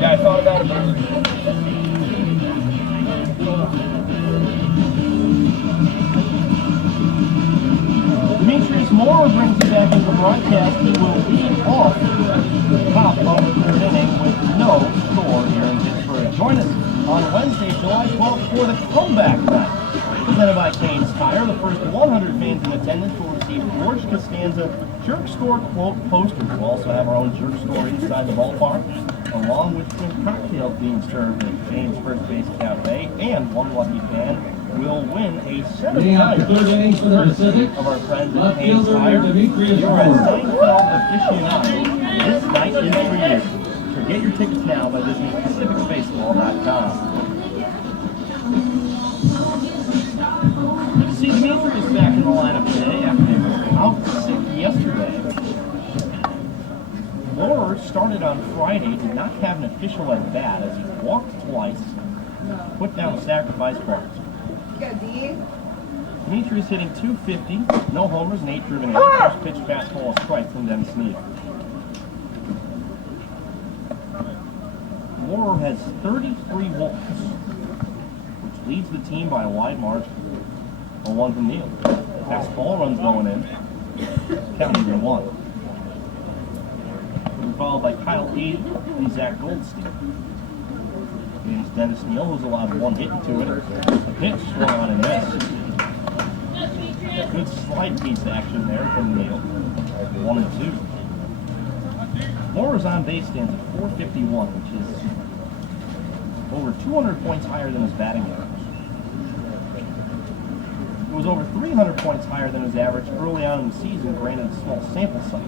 Yeah, I thought about it. Demetrius Moore brings it back into the broadcast. He will lead off the top of the third inning with no score here in Pittsburgh. Join us on Wednesday, July 12th for the comeback night. Presented by Kane's Tire, the first 100 fans in attendance will receive George Costanza Jerk Store quote posters. We'll also have our own Jerk Store inside the ballpark, along with some cocktails being served at James First Base Cafe, and one lucky fan will win a set of tires of our friends at Kane's Tire. You're at Seinfeld Aficionado. This night is for you. So get your tickets now by visiting PacificBaseball.com. Good to see Demetrius back in the lineup today after he was out sick yesterday. Moore started on Friday, did not have an official at bat as he walked twice, put down sacrifice bunt. Demetrius hitting .250, no homers and 8 driven in. First pitch fastball, a strike from Dennis Neal. Moore has 33 walks, which leads the team by a wide margin. A 1 from Neal. Next ball runs going in. Counting to 1. We'll be followed by Kyle Ede and Zach Goldstein. Against Dennis Neal, who's allowed 1 hit into it. A pitch swung on and missed. Good slide piece action there from Neal. 1 and 2. Moore's on base stands at 451, which is over 200 points higher than his batting average. It was over 300 points higher than his average early on in the season, granted a small sample size.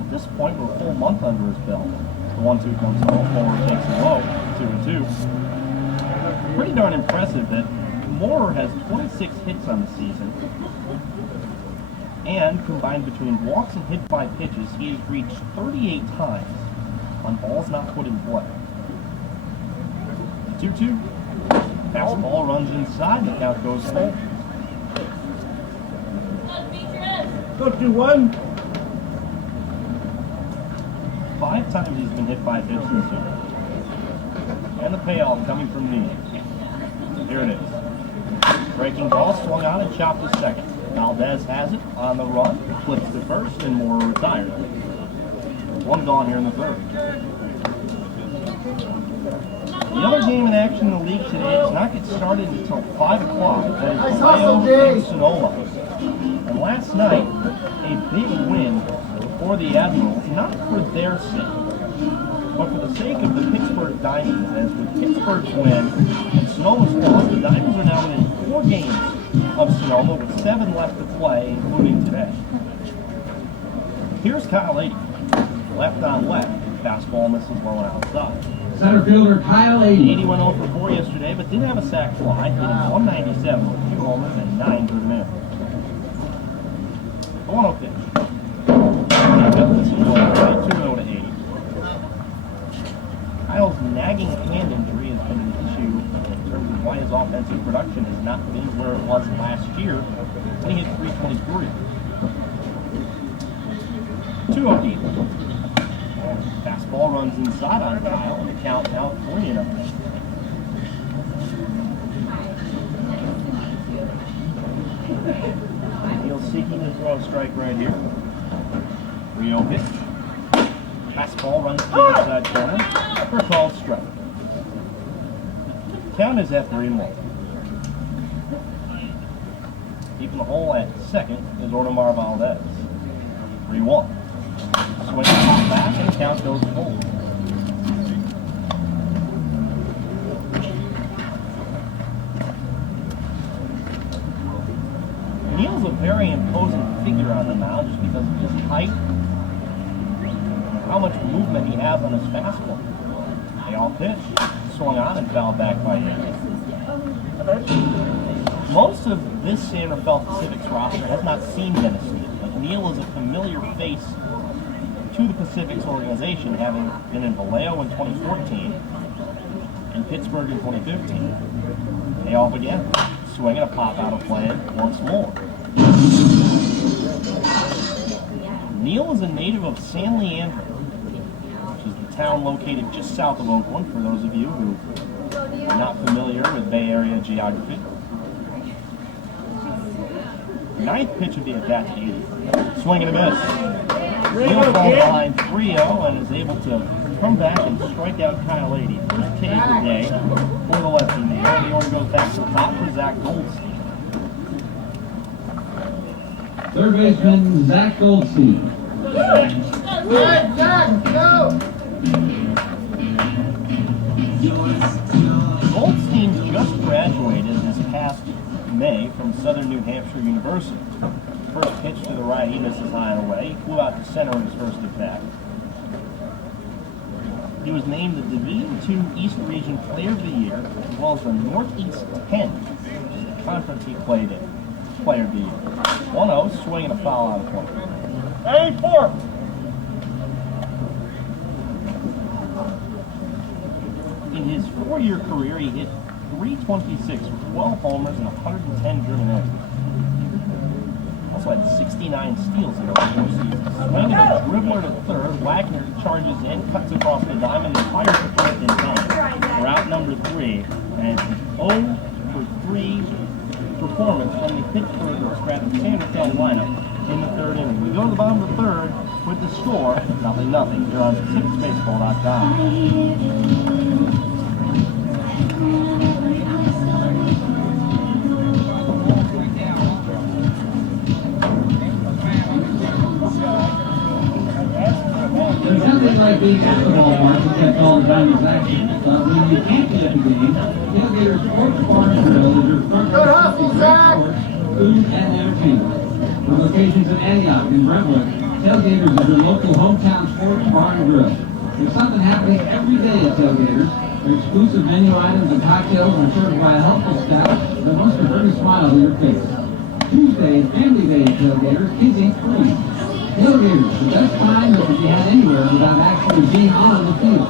At this point, we're a full month under his belt. The 1-2 comes home, Moore takes it low, 2-2. Pretty darn impressive that Moore has 26 hits on the season, and combined between walks and hit by pitches, he has reached 38 times on balls not put in play. 2-2. Fastball runs inside, the count goes full. Go 2-1. 5 times he's been hit by a pitch this year. And the payoff coming from Neal. Here it is. Breaking ball swung on and chopped to second. Valdez has it on the run, flips to first, and Moore retired. 1 gone here in the third. The other game in action in the league today does not get started until 5 o'clock. That is Vallejo and Sonoma. And last night, a big win for the Admirals, not for their sake, but for the sake of the Pittsburgh Diamonds. As with Pittsburgh's win and Sonoma's loss, the Diamonds are now in 4 games of Sonoma with 7 left to play, including today. Here's Kyle Ede, left on left. Fastball misses well outside. Center fielder Kyle Ede. Ede went 0 for 4 yesterday, but didn't have a sac fly, hitting 197 with 2 homers and 9 driven in. 1-0 pitch. 2-0 to 80. Kyle's nagging hand injury has been an issue in terms of why his offensive production has not been where it was last year when he hit 323. 2-0 Ede. Fastball runs inside on Kyle, and the count now 3-0. Neal seeking to throw a strike right here. 3-0 pitch. Fastball runs to the inside corner for a called strike. Count is at 3-1. Keeping the hole at second is Audemars Valdez. 3-1. Swing pop back and the count goes full. Neal's a very imposing figure on the mound just because of his height and how much movement he has on his fastball. They all pitch, swung on and fouled back by him. Most of this San Rafael Pacific's roster has not seen Dennis Neal, but Neal is a familiar face to the Pacific's organization, having been in Vallejo in 2014 and Pittsburg in 2015. They all began swinging a pop out of play once more. Neal is a native of San Leandro, which is the town located just south of Oakland, for those of you who are not familiar with Bay Area geography. The ninth pitch would be at bat to 80. Swing and a miss. Neal falls behind 3-0 and is able to come back and strike out Kyle 80. First K of the day for the lefty Neal. The order goes back to the top for Zach Goldstein. Third baseman, Zach Goldstein. Goldstein just graduated this past May from Southern New Hampshire University. First pitch to the right, he misses high and away. He flew out to center in his first at bat. He was named the Division II East Region Player of the Year, as well as the Northeast 10, which is the conference he played in. Player of the Year. 1-0, swing and a foul out of play. 84. In his 4-year career, he hit .326 with 12 homers and 110 driven in. Also had 69 steals in those 4 seasons. Swinging a dribbler to third, Wagner charges in, cuts across the diamond, and fires the first in time. We're out number 3, and it's an 0-for-3 performance from the Pittsburg San Rafael lineup in the 3rd inning. We go to the bottom of the 3rd with the score, 0-0. Here on PacificBaseball.com. There's nothing like being at the ballpark to catch all the diamond's action. When you can't be at the game, Tailgater Sports Bar and Grill is your front row for sports, food, and entertainment. With locations in Antioch and Brentwood, Tailgaters is your local hometown sports bar and grill. There's something happening every day at Tailgaters. Their exclusive menu items and cocktails are served by a helpful staff that wants to bring a smile to your face. Tuesday is Family Day at Tailgaters. Kids ain't free. Tailgaters, the best time that can be had anywhere without actually being on the field.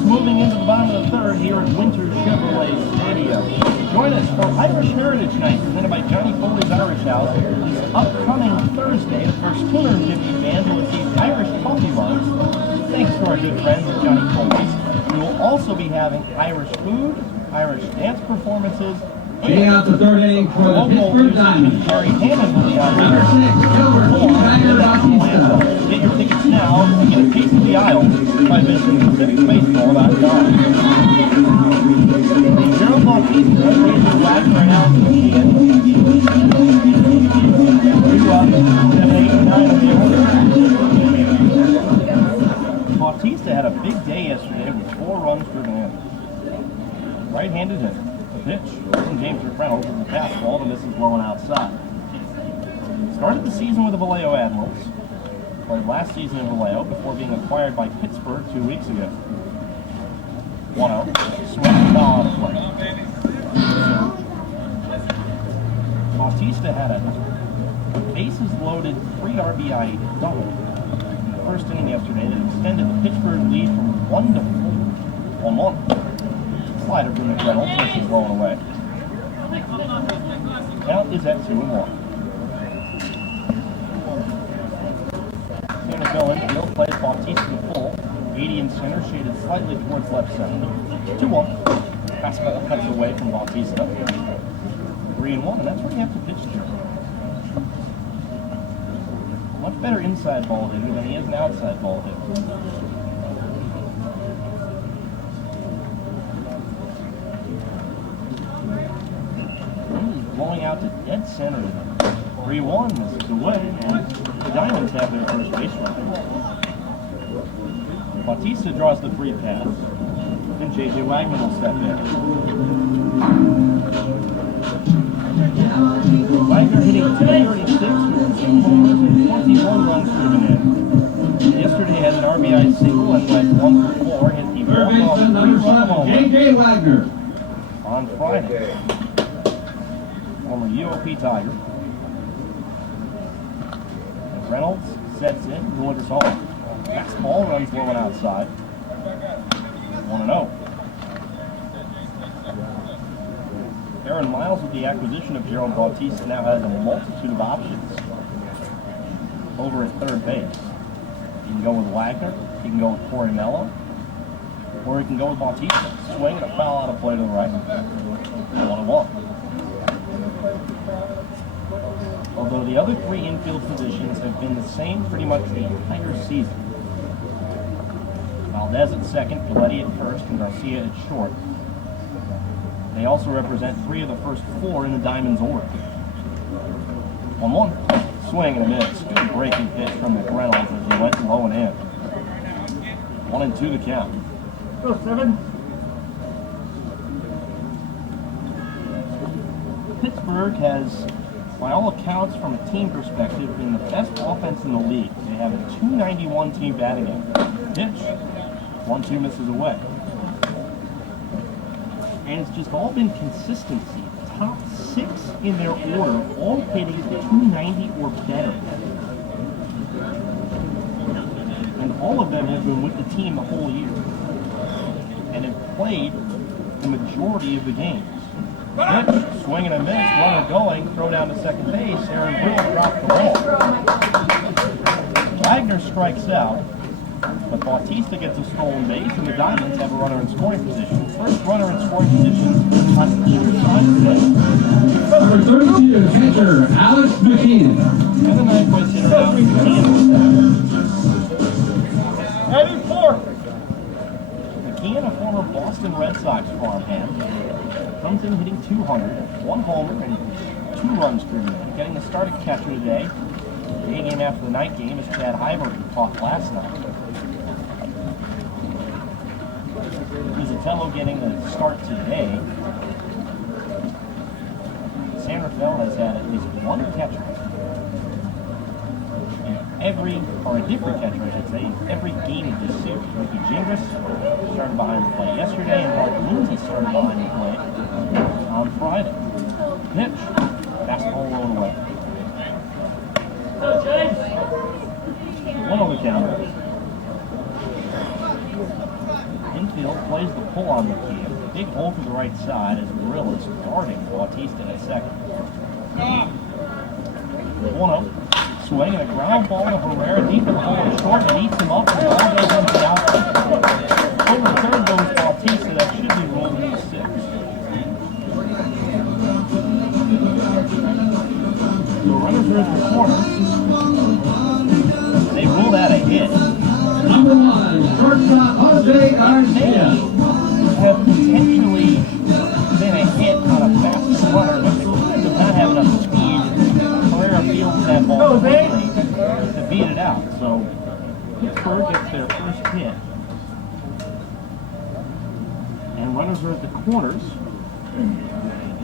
Moving into the bottom of the 3rd here at Winter Chevrolet Stadium. Join us for Irish Heritage Night, presented by Johnny Foley's Irish House. This upcoming Thursday, the first 250 fans will receive Irish coffee mugs, thanks to our good friends at Johnny Foley's. We will also be having Irish food, Irish dance performances, Getting out the 3rd inning for the Pittsburg Diamonds. Jerry Hammond will be on Number 6, Gilbert Bautista. Get your tickets now and get a taste of the aisle by visiting PacificBaseball.com. Gerald Bautista raised the Wagner House in the end. 7, 8, 9 of the order. Bautista had a big day yesterday with 4 runs driven in. Right-handed hitter. The pitch from James Reynolds is a fastball to misses low and outside. Started the season with the Vallejo Admirals. Played last season in Vallejo before being acquired by Pittsburgh 2 weeks ago. 1-0. Swing and foul out of play. Bautista had a bases loaded 3 RBI double in the first inning yesterday that extended the Pittsburgh lead from 1 to 4. 1-1. slider from McReynolds, which is blown away. Count is at 2-1. Sandersville infield plays Bautista full. 80 in center, shaded slightly towards left center. 2-1. Fastball cuts away from Bautista. 3-1, and that's where you have to pitch to. Much better inside ball hitter than he is an outside ball hitter. Blowing out to dead center. 3-1, this is away, and the Diamonds have their first base runner. Bautista draws the free pass, and J.J. Wagner will step in. Wagner hitting 236 with 2 homers and 21 runs driven in. Yesterday had an RBI single and went 1 for 4, hit the walk-off 3-run homer. J.J. Wagner. On Friday. Former UOP Tiger. And Reynolds sets in, delivers home. Fastball runs low and outside. 1-0. Aaron Miles, with the acquisition of Gerald Bautista, now has a multitude of options over at third base. He can go with Wagner, he can go with Corey Mello, or he can go with Bautista. Swing and a foul out of play to the right. 1-1. Although the other 3 infield positions have been the same pretty much the entire season. Valdez at second, Galletti at first, and Garcia at short. They also represent 3 of the first 4 in the Diamonds order. 1-1. Swing and a miss. Good breaking pitch from McReynolds as he went low and in. 1-2 the count. Go, 7. Pittsburgh has, by all accounts, from a team perspective, been the best offense in the league. They have a .291 team batting average. Pitch. 1-2 misses away. And it's just all been consistency. The top 6 in their order, all hitting .290 or better. And all of them have been with the team the whole year. And have played the majority of the games. Pitch, swing and a miss, runner going, throw down to second base. Aaron Brill dropped the ball. Wagner strikes out, but Bautista gets a stolen base, and the Diamonds have a runner in scoring position. First runner in scoring position on either side today. Number 32, catcher, Alex McKeon. And the ninth place hitter, Alex McKeon. 84. McKeon, a former Boston Red Sox farmhand, comes in hitting 200, 1 homer, and 2 runs driven in. Getting the start at catcher today. The day game after the night game is Chad Heiber, who caught last night. Vizitello getting the start today. Sandersville has had at least 1 catcher. A different catcher, I should say, in every game of this series. Ricky Gingras started behind the plate yesterday, and Mark Lindsay started behind the plate on Friday. Pitch. Fastball rolling away. 1 on the counter. Infield plays the pull on McKeon. Big hole to the right side as Brill is guarding Bautista at second. 1-0. Swing and a ground ball to Herrera deep in the hole and short, and eats him up, and the ball goes into the outfield. Over third goes Bautista. That should be ruled in 6. So runners are in the corner. They rule that a hit. Number 1, shortstop, Jose Garcia. Have potentially been a hit on a fast runner, but they do not have enough speed. Herrera fields that ball quickly to beat it out. So Pittsburgh gets their first hit. And runners are at the corners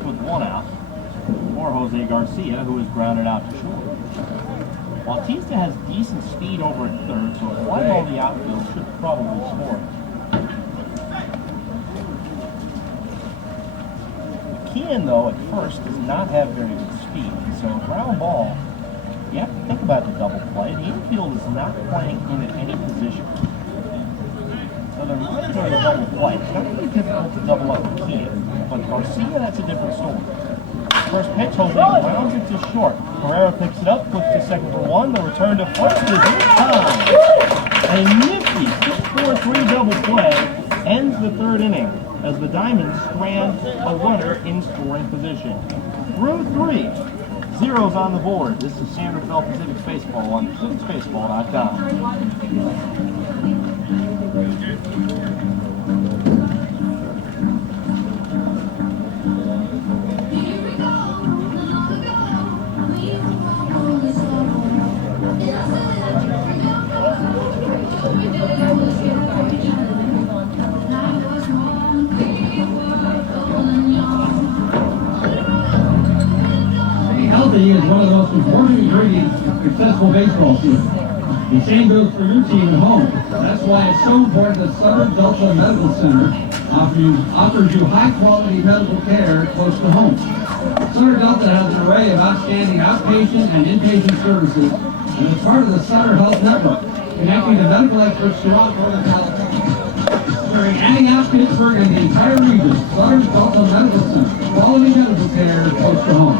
with 1 out for Jose Garcia, who is grounded out to short. Bautista has decent speed over at third, so a fly ball to the outfield should probably score. McKeon, though, at first does not have very good speed, so a ground ball, you have to think about the double play. The infield is not playing in at any position. So So they're monitoring the double play. It's not going to be difficult to double up the team, but Garcia, that's a different story. First pitch, Jose rounds it to short. Herrera picks it up, flips to second for one. The return to first is in time. A nifty 6-4-3 double play ends the third inning as the Diamonds strand a runner in scoring position. Through 3, zeros on the board. This is San Rafael Pacific Baseball on PacificBaseball.com. Healthy is one of the most important ingredients in a successful baseball season. The same goes for your team at home. That's why it's so important that Southern Delta Medical Center offers you high-quality medical care close to home. Southern Delta has an array of outstanding outpatient and inpatient services, and is part of the Sutter Health Network, connecting the medical experts throughout Northern California. Serving Antioch, Pittsburg, and the entire region, Southern Delta Medical Center, quality medical care close to home.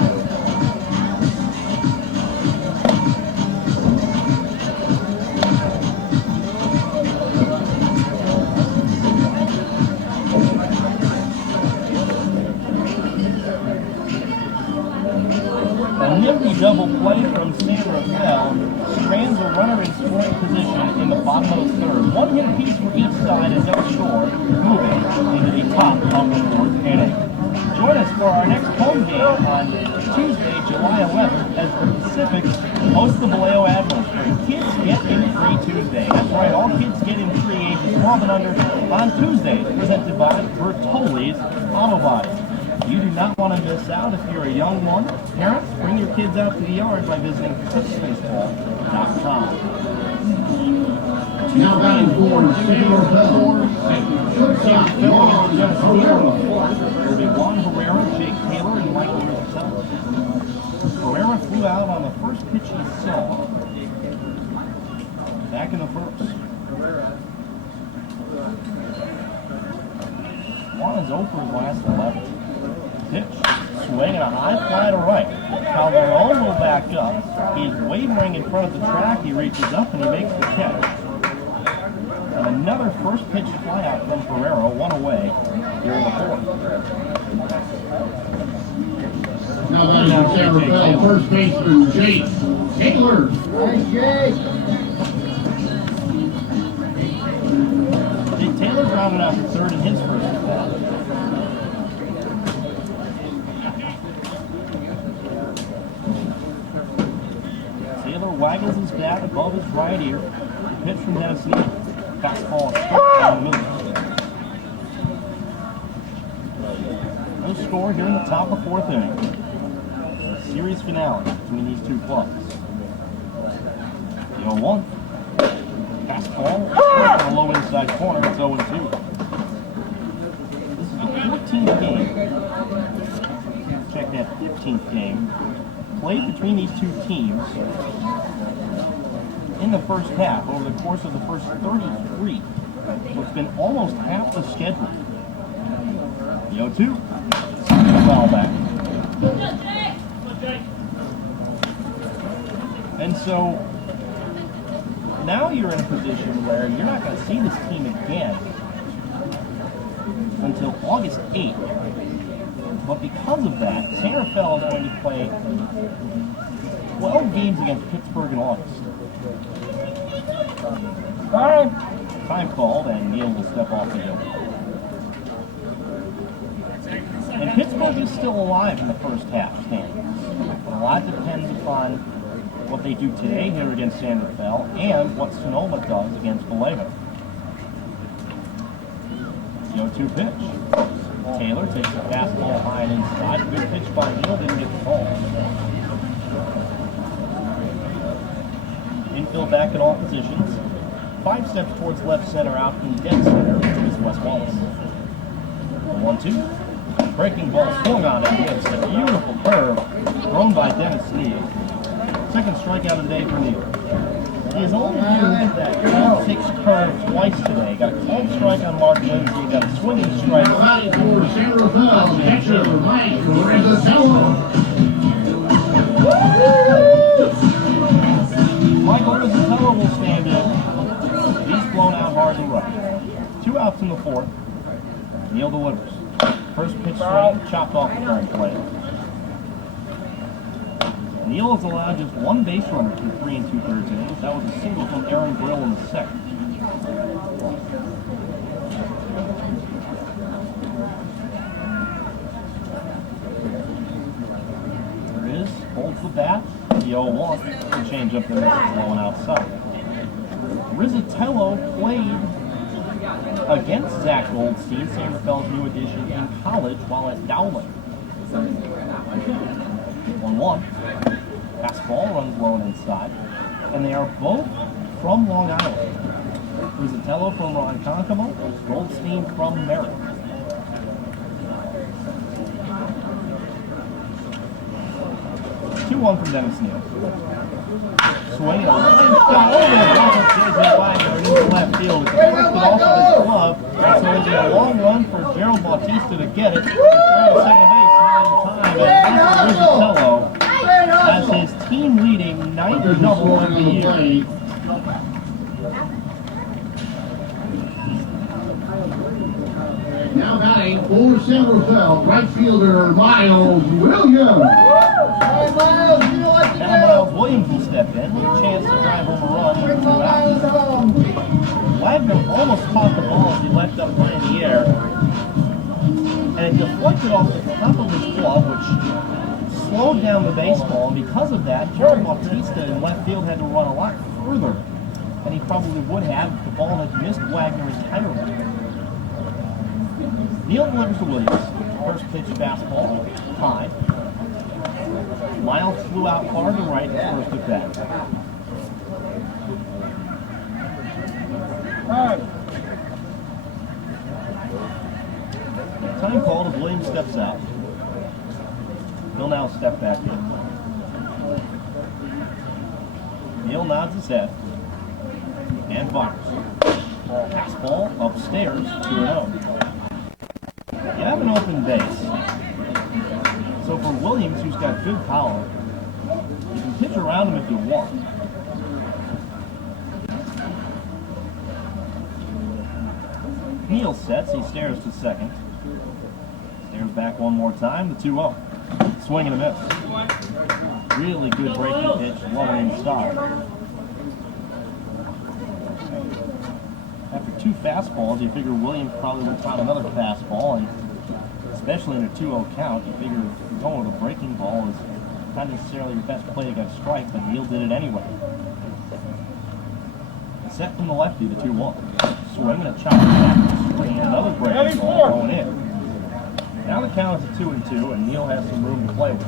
A nifty double play from San Rafael strands a runner in scoring position in the bottom of the third. One hit apiece for each side as North Shore moving into the top of the fourth inning. Join us for our next home game on Tuesday, July 11th, as the Pacifics host the Vallejo Admirals. Kids get in free Tuesday. That's right, all kids get in free ages 12 and under on Tuesday, presented by Bertoli's Auto Body. You do not want to miss out if you're a young one. Parents, bring your kids out to the yard by visiting PacificBaseball.com. Now batting for San Rafael. It'll be Juan Herrera, Jake Taylor, and Michael Rizzo. Herrera flew out on the first pitch he saw. Back in the first. Juan is over his last 11. Pitch, swing and a high fly to right. Calderon will back up. He's wavering in front of the track. He reaches up and he makes the catch. And another first pitch fly out from Ferrero, one away here in the fourth. Now batting for San Rafael, first baseman Jake Taylor. Nice, Jake. Jake Taylor grounded out to third in his first at bat. Waggles his bat above his right ear. The pitch from Tennessee. Fastball struck down the middle. No score here in the top of fourth inning. A series finale between these two clubs. The 0-1. Fastball struck on the low inside corner. It's 0-2. This is the 14th game. Check that 15th game. Played between these two teams in the first half over the course of the first 33. So it's been almost half the schedule. The 0-2. Foul back. And so now you're in a position where you're not going to see this team again until August 8th. But because of that, San Rafael is going to play 12 games against Pittsburg in August. Time called, and Neal will step off the field. And Pittsburgh is still alive in the first half standings. But a lot depends upon what they do today here against San Rafael and what Sonoma does against Vallejo. The 0-2 pitch. Taylor takes the fastball high and inside. Good pitch by Neal, didn't get the ball. Infield back in all positions. 5 steps towards left center, out in dead center is Wes Wallace. The 1-2. Breaking ball swung on it against a beautiful curve thrown by Dennis Neal. Second strikeout of the day for Neal. He has only used that 12-6 curve twice today. Got a called strike on Mark Lindsay, got a swinging strike. Now batting for San Rafael, catcher Mike Rizzatello. Michael Rizzatello will stand in. He's blown out hard to right. 2 outs in the 4th. Neal delivers. First pitch swing, chopped off the current plate. Neal has allowed just 1 base runner through 3 2/3 innings. That was a single from Aaron Brill in the 2nd. There it is, holds the bat, the 0-1. The change up there is blowing outside. Rizzatello played against Zach Goldstein, San Rafael's new addition, in college while at Dowling. 1-1. Fastball runs low and inside. And they are both from Long Island. Rizzatello from Ronkonkoma, Goldstein from Merritt. 2-1 from Dennis Neal. Swing on the line shot over J.J. Wagner into left field. It's deflected off of his glove. So it'll be a long run for Gerald Bautista to get it. He's trying to second base, not in time. And Rizzatello has his team-leading 9th double of the year. Now batting for San Rafael, right fielder Miles Williams. Now Miles Williams will step in with a chance to drive home a run with 2 outs. Wagner almost caught the ball as he left up high in the air. And it deflected off the top of his glove, which slowed down the baseball. And because of that, Gerald Bautista in left field had to run a lot further than he probably would have if the ball had missed Wagner entirely. Neal delivers to Williams. First pitch fastball, high. Miles flew out far to right at first at bat. Time called as Williams steps out. He'll now step back in. Neal nods his head and fires. Fastball upstairs, 2-0. You have an open base. So for Williams, who's got good power, you can pitch around him if you want. Neal sets, he stares to second. Stares back one more time, the 2-0. Swing and a miss. Really good breaking pitch, low inside. After 2 fastballs, you figure Williams probably would find another fastball, and especially in a 2-0 count, you figure going with a breaking ball is not necessarily your best play against strike, but Neal did it anyway. A set from the lefty, the 2-1. Swing and a chop back, swing, another breaking ball going in. Now the count is a 2-2, and Neal has some room to play with.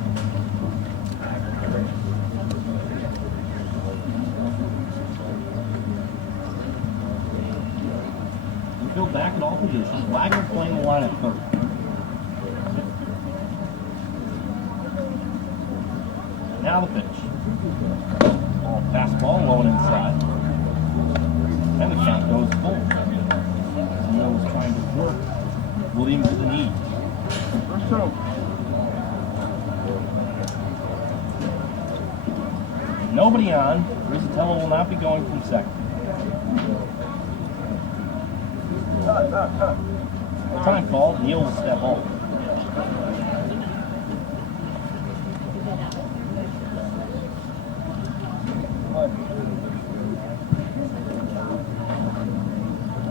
Infield back in all positions. Wagner playing the line at third. Now the pitch. Fastball low and inside. And the count goes full. Neal was trying to work Williams to the knee. Nobody on. Rizzatello will not be going from second. Time called. Neal will step off.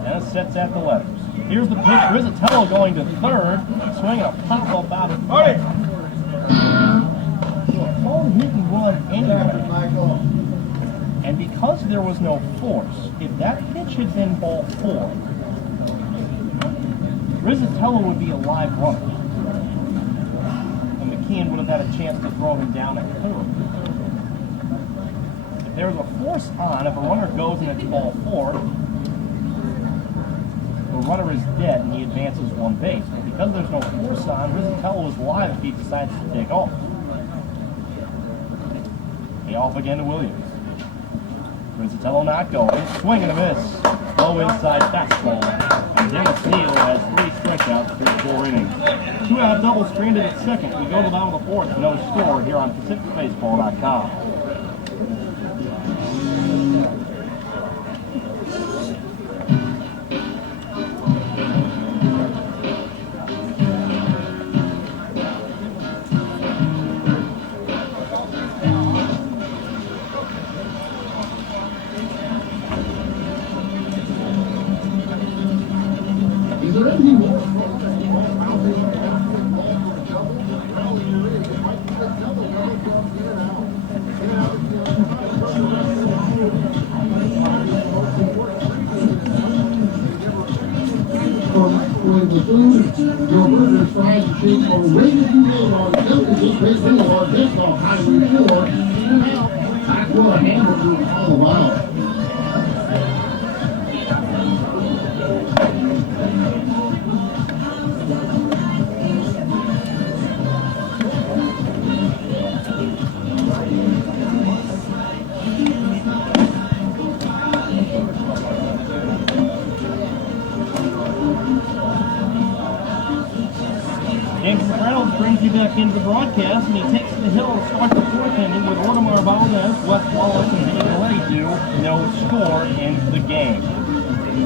And it sets at the letters. Here's the pitch. Rizzatello going to third. Swing a pop-up out of play. So a ball he can run anywhere. And because there was no force, if that pitch had been ball 4, Rizzatello would be a live runner. And McKeon would have had a chance to throw him down at third. If there's a force on, if a runner goes and it's ball 4, the runner is dead and he advances 1 base. But because there's no force on, Rizzatello is live if he decides to take off. He off again to Williams. Rizzatello not going. Swing and a miss. Low inside fastball. And Dennis Neal has 3 strikeouts through 4 innings. 2-out double stranded at second. We go to the bottom of the 4th. No score here on PacificBaseball.com. Your burgers, fries, and shakes are ready to go on Delta Base Boulevard, just off Highway 4. That's what a hamburger is all about. Reynolds brings you back into the broadcast, and he takes the hill to start the 4th inning with Audemars Valdez, Wes Wallace, and Vinny Galletti do no score in the game.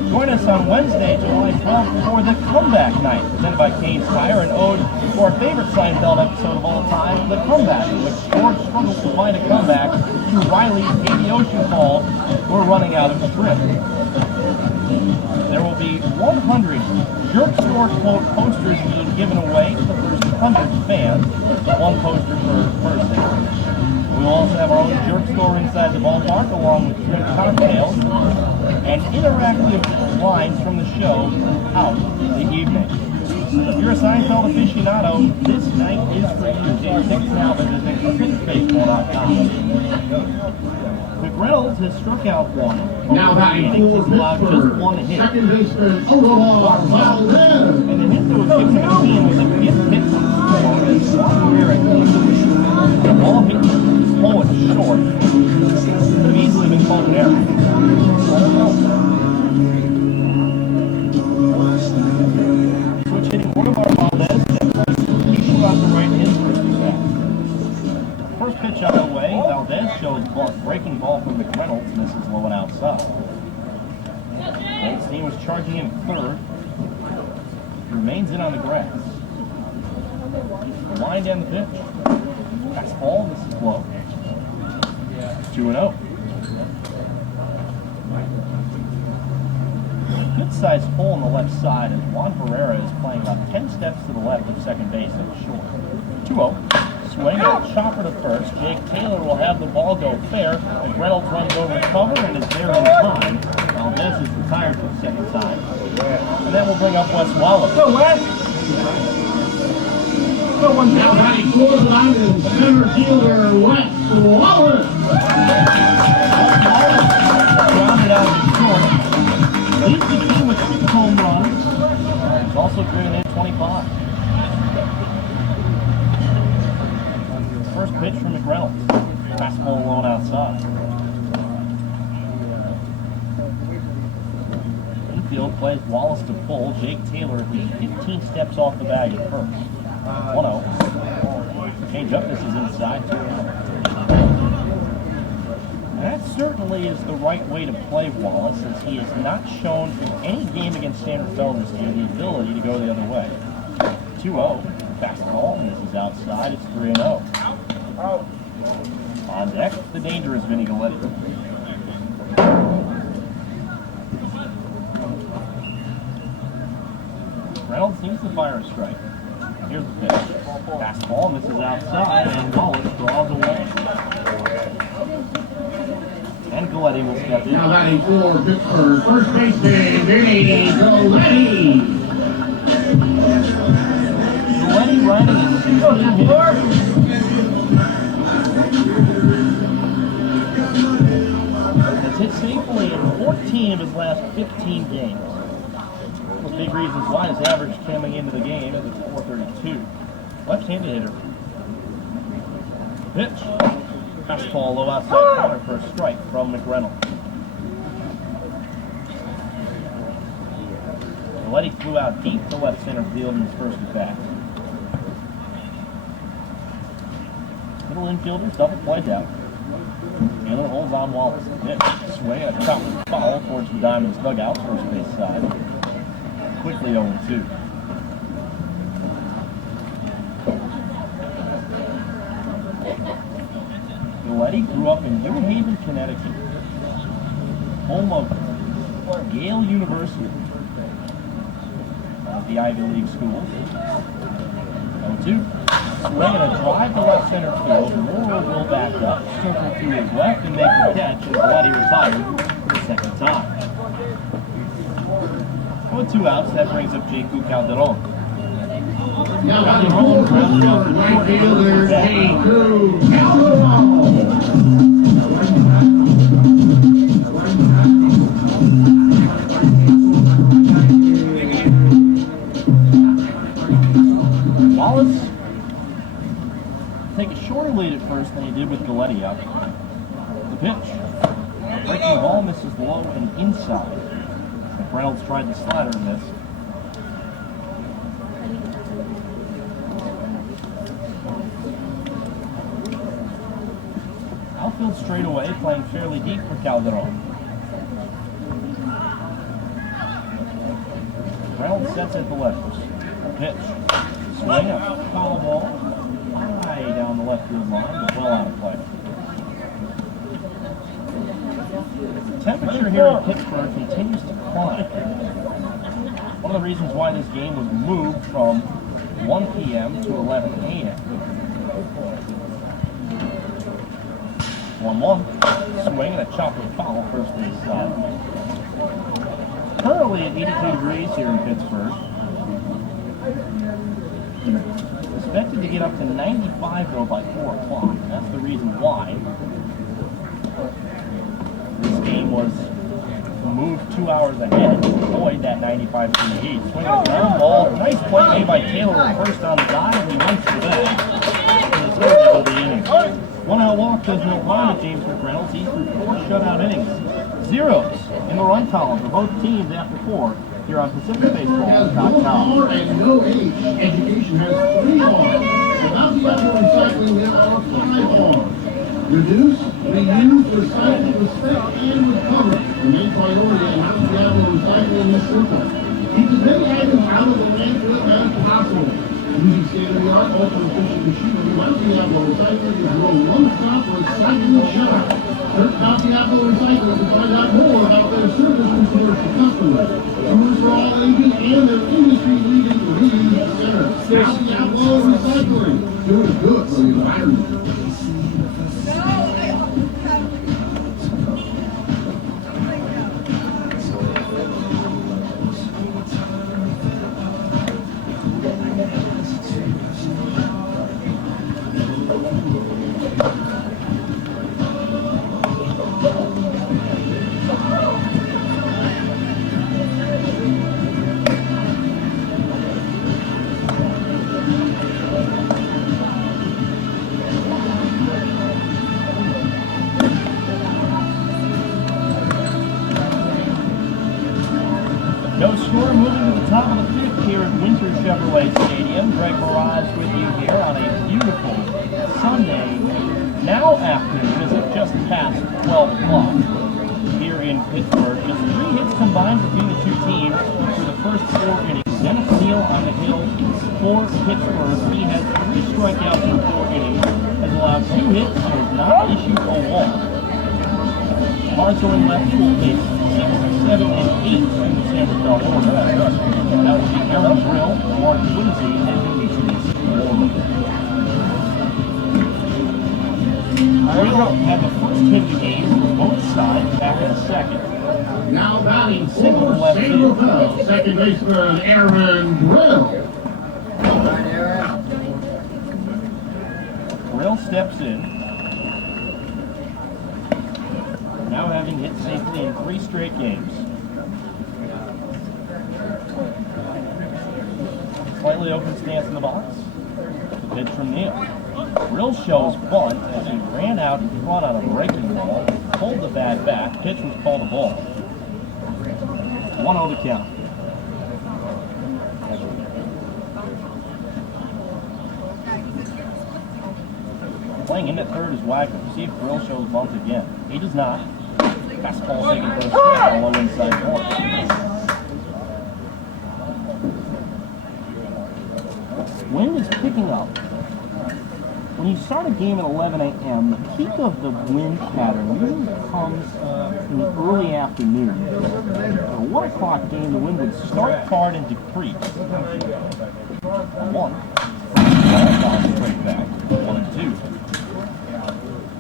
Join us on Wednesday, July 12th for the Comeback Night, presented by Kane's Tire, and ode to our favorite Seinfeld episode of all time, The Comeback, in which George struggles to find a comeback to Riley's aviation call, "We're running out of strip." There will be 100 Jerk Store quote posters being given away to the first 100 fans, 1 poster per person. We will also have our own Jerk Store inside the ballpark, along with drink cocktails and interactive lines from the show throughout the evening. If you're a Seinfeld aficionado, this night is for you. Get tickets now by visiting PacificBaseball.com. McReynolds has struck out 1. Now batting for Pittsburgh, second baseman Audemars Valdez. And the hit that was given to McKeon was a gift hit from score as Juan Rivera came to the ball hit pull it short. Could have easily been called an error. Switch hitting Audemars Valdez and issue out the right in first back. First pitch out of the way, Valdez shows breaking ball from McReynolds, misses low and outside. Goldstein was charging in 3rd. He remains in on the grass. The line down the pitch. Fastball, this is low. 2-0. Good sized hole on the left side as Juan Herrera is playing about 10 steps to the left of second base at the short. 2-0. Swing and a chopper to first. Jake Taylor will have the ball go fair. McReynolds runs over the cover and is there in time. Valdez is retired for the second time. And that will bring up Wes Wallace. Go, Wes! Go, one Now batting for the line is center fielder Wes Wallace. Grounded out to short. Leads the team with 6 home runs. He's also driven in 25. First pitch from McReynolds. Fastball low and outside. Infield plays Wallace to pull. Jake Taylor 15 steps off the bag at first. 1-0. Change up, this is inside. And that certainly is the right way to play Wallace, as he has not shown in any game against San Rafael this year the ability to go the other way. 2-0. Fastball, and this is outside. It's 3-0. On deck, the dangerous Vinny Galletti. Reynolds needs to fire a strike. Here's the pitch. Fastball, and this is outside, and Wallace draws away. And Galletti will step in. Now batting for Pittsburgh, first baseman Vinny Galletti. Galletti riding in 16 hits. Has hit safely in 14 of his last 15 games. One of the big reasons why his average coming into the game is at 432. Left-handed hitter. Pitch. Fastball low outside corner for a strike from McReynolds. Letty flew out deep to left center field in his first at bat. Middle infielders double played out. Taylor holds on Wallace. Pitch, swing, a chop foul towards the Diamonds dugout, first base side. Quickly 0-2. Letty grew up in New Haven, Connecticut, home of Yale University, the Ivy League schools. 0-2. Swing and a drive to left center field. Morrow will back up, circle to his left, and make the catch as Letty retired for the second time. With 2 outs, that brings up J.Q. Calderon. Now on the home run, right fielder, J.Q. Calderon. Wallace take a shorter lead at first than he did with Galletti out. The pitch. Breaking ball misses low and inside. Reynolds tried the slider and missed. Outfield straightaway, playing fairly deep for Calderon. Reynolds sets at the left. Pitch. Swing, a foul ball. High down the left field line, but well out of play. The temperature here in Pittsburgh continues to climb. One of the reasons why this game was moved from 1 p.m. to 11 a.m. 1-1. Swing and a chopper foul, first base side. Currently at 82 degrees here in Pittsburgh. Expected to get up to 95 though by 4 o'clock. That's the reason why this game was moved 2 hours ahead to avoid that 95 degree heat. Swinging a ground ball. Nice play made by Taylor first on the dive, and he went for that. And the third of the inning. 1 out walk does no harm to James McReynolds. He's through 4 shutout innings. Zeros in the run column for both teams after 4 here on PacificBaseball.com. And no age. Education has 3 arms. Without the outdoor recycling, there are 5 arms. Reduce, reuse, recycle, respect, and recover. The main priority in Mount Diablo recycling is simple. Keep as many items out of the landfill as possible. Using state-of-the-art, ultra-efficient machinery, Mount Diablo Recycling is your one-stop recycling shop. Search Mount Diablo Recycling to find out more about their service resource to customers. Tours for all ages and their industry-leading reuse center. Mount Diablo Recycling, doing good for the environment. No score, moving to the top of the 5th here at Winter Chevrolet Stadium. Greg Mirage with you here on a beautiful Sunday, now afternoon, as it's just past 12 o'clock here in Pittsburgh. Just 3 hits combined between the 2 teams for the first 4 innings. Dennis Neal on the hill for Pittsburgh. He has 3 strikeouts in 4 innings, has allowed 2 hits, and has not issued a walk. Marshall in left full base, 6, 7, and 8 in the San Rafael order. That would be Aaron Brill, Mark Quincy, and Demetrius Warren. Brill had the first hit of the game for both sides back in second. Now batting for San Rafael, second baseman Aaron Brill. Brill steps in. Now having hit safely in 3 straight games. Slightly open stance in the box. The pitch from Neal. Brill shows bunt as he ran out in front on a breaking ball, pulled the bat back, pitch was called a ball. 1-0 the count. Swing in at third is Wagner. See if Brill shows bunt again. He does not. Fastball taken for the strike, low inside corner. Wind is picking up. When you start a game at 11 a.m., the peak of the wind pattern usually comes in the early afternoon. At a 1 o'clock game, the wind would start hard and decrease. 1. Straight back. 1 and 2.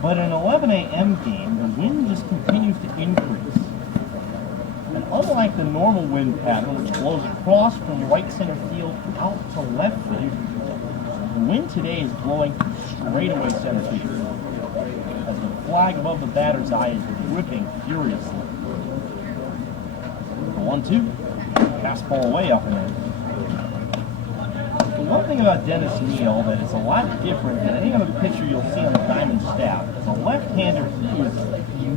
But in an 11 a.m. game, the wind just continues to increase. And unlike the normal wind pattern, which blows across from right center field out to left field, the wind today is blowing straight away center field, as the flag above the batter's eye is ripping furiously. The 1-2, fastball away up and in. The one thing about Dennis Neal that is a lot different than any other pitcher you'll see on the Diamond staff is a left-hander who is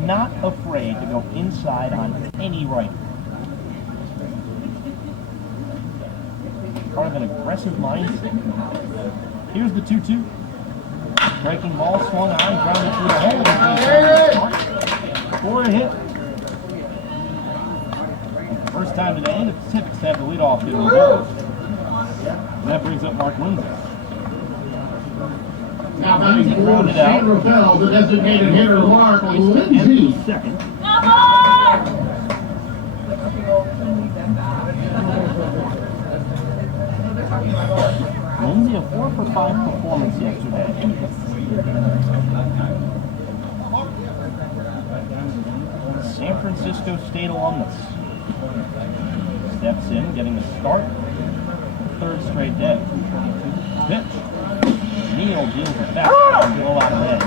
not afraid to go inside on any right. Part of an aggressive mindset. Here's the 2-2. Breaking ball, swung on, grounded through the hole. For a hit. First time today, the Pacifics have the leadoff hitter. And that brings up Mark Lindsay. Now batting for San Rafael, the designated hitter Mark Lindsay. Second. Lindsay, a 4 for 5 performance yesterday. San Francisco State alumnus. Steps in, getting a start. Third straight day. Pitch. Neal deals with that. Blow out of edge.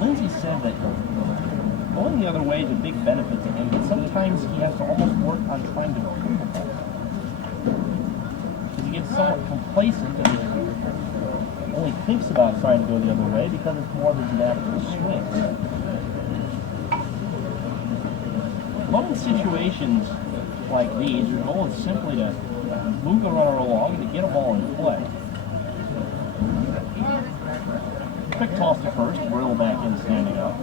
Lindsay said that going the other way is a big benefit to him, but sometimes he has to almost work on trying to improve the ball. Because he gets somewhat complacent and only thinks about trying to go the other way because it's more than an natural swing. But in situations like these, your goal is simply to move the runner along and to get a ball in play. Quick toss to first, Brill back in standing up.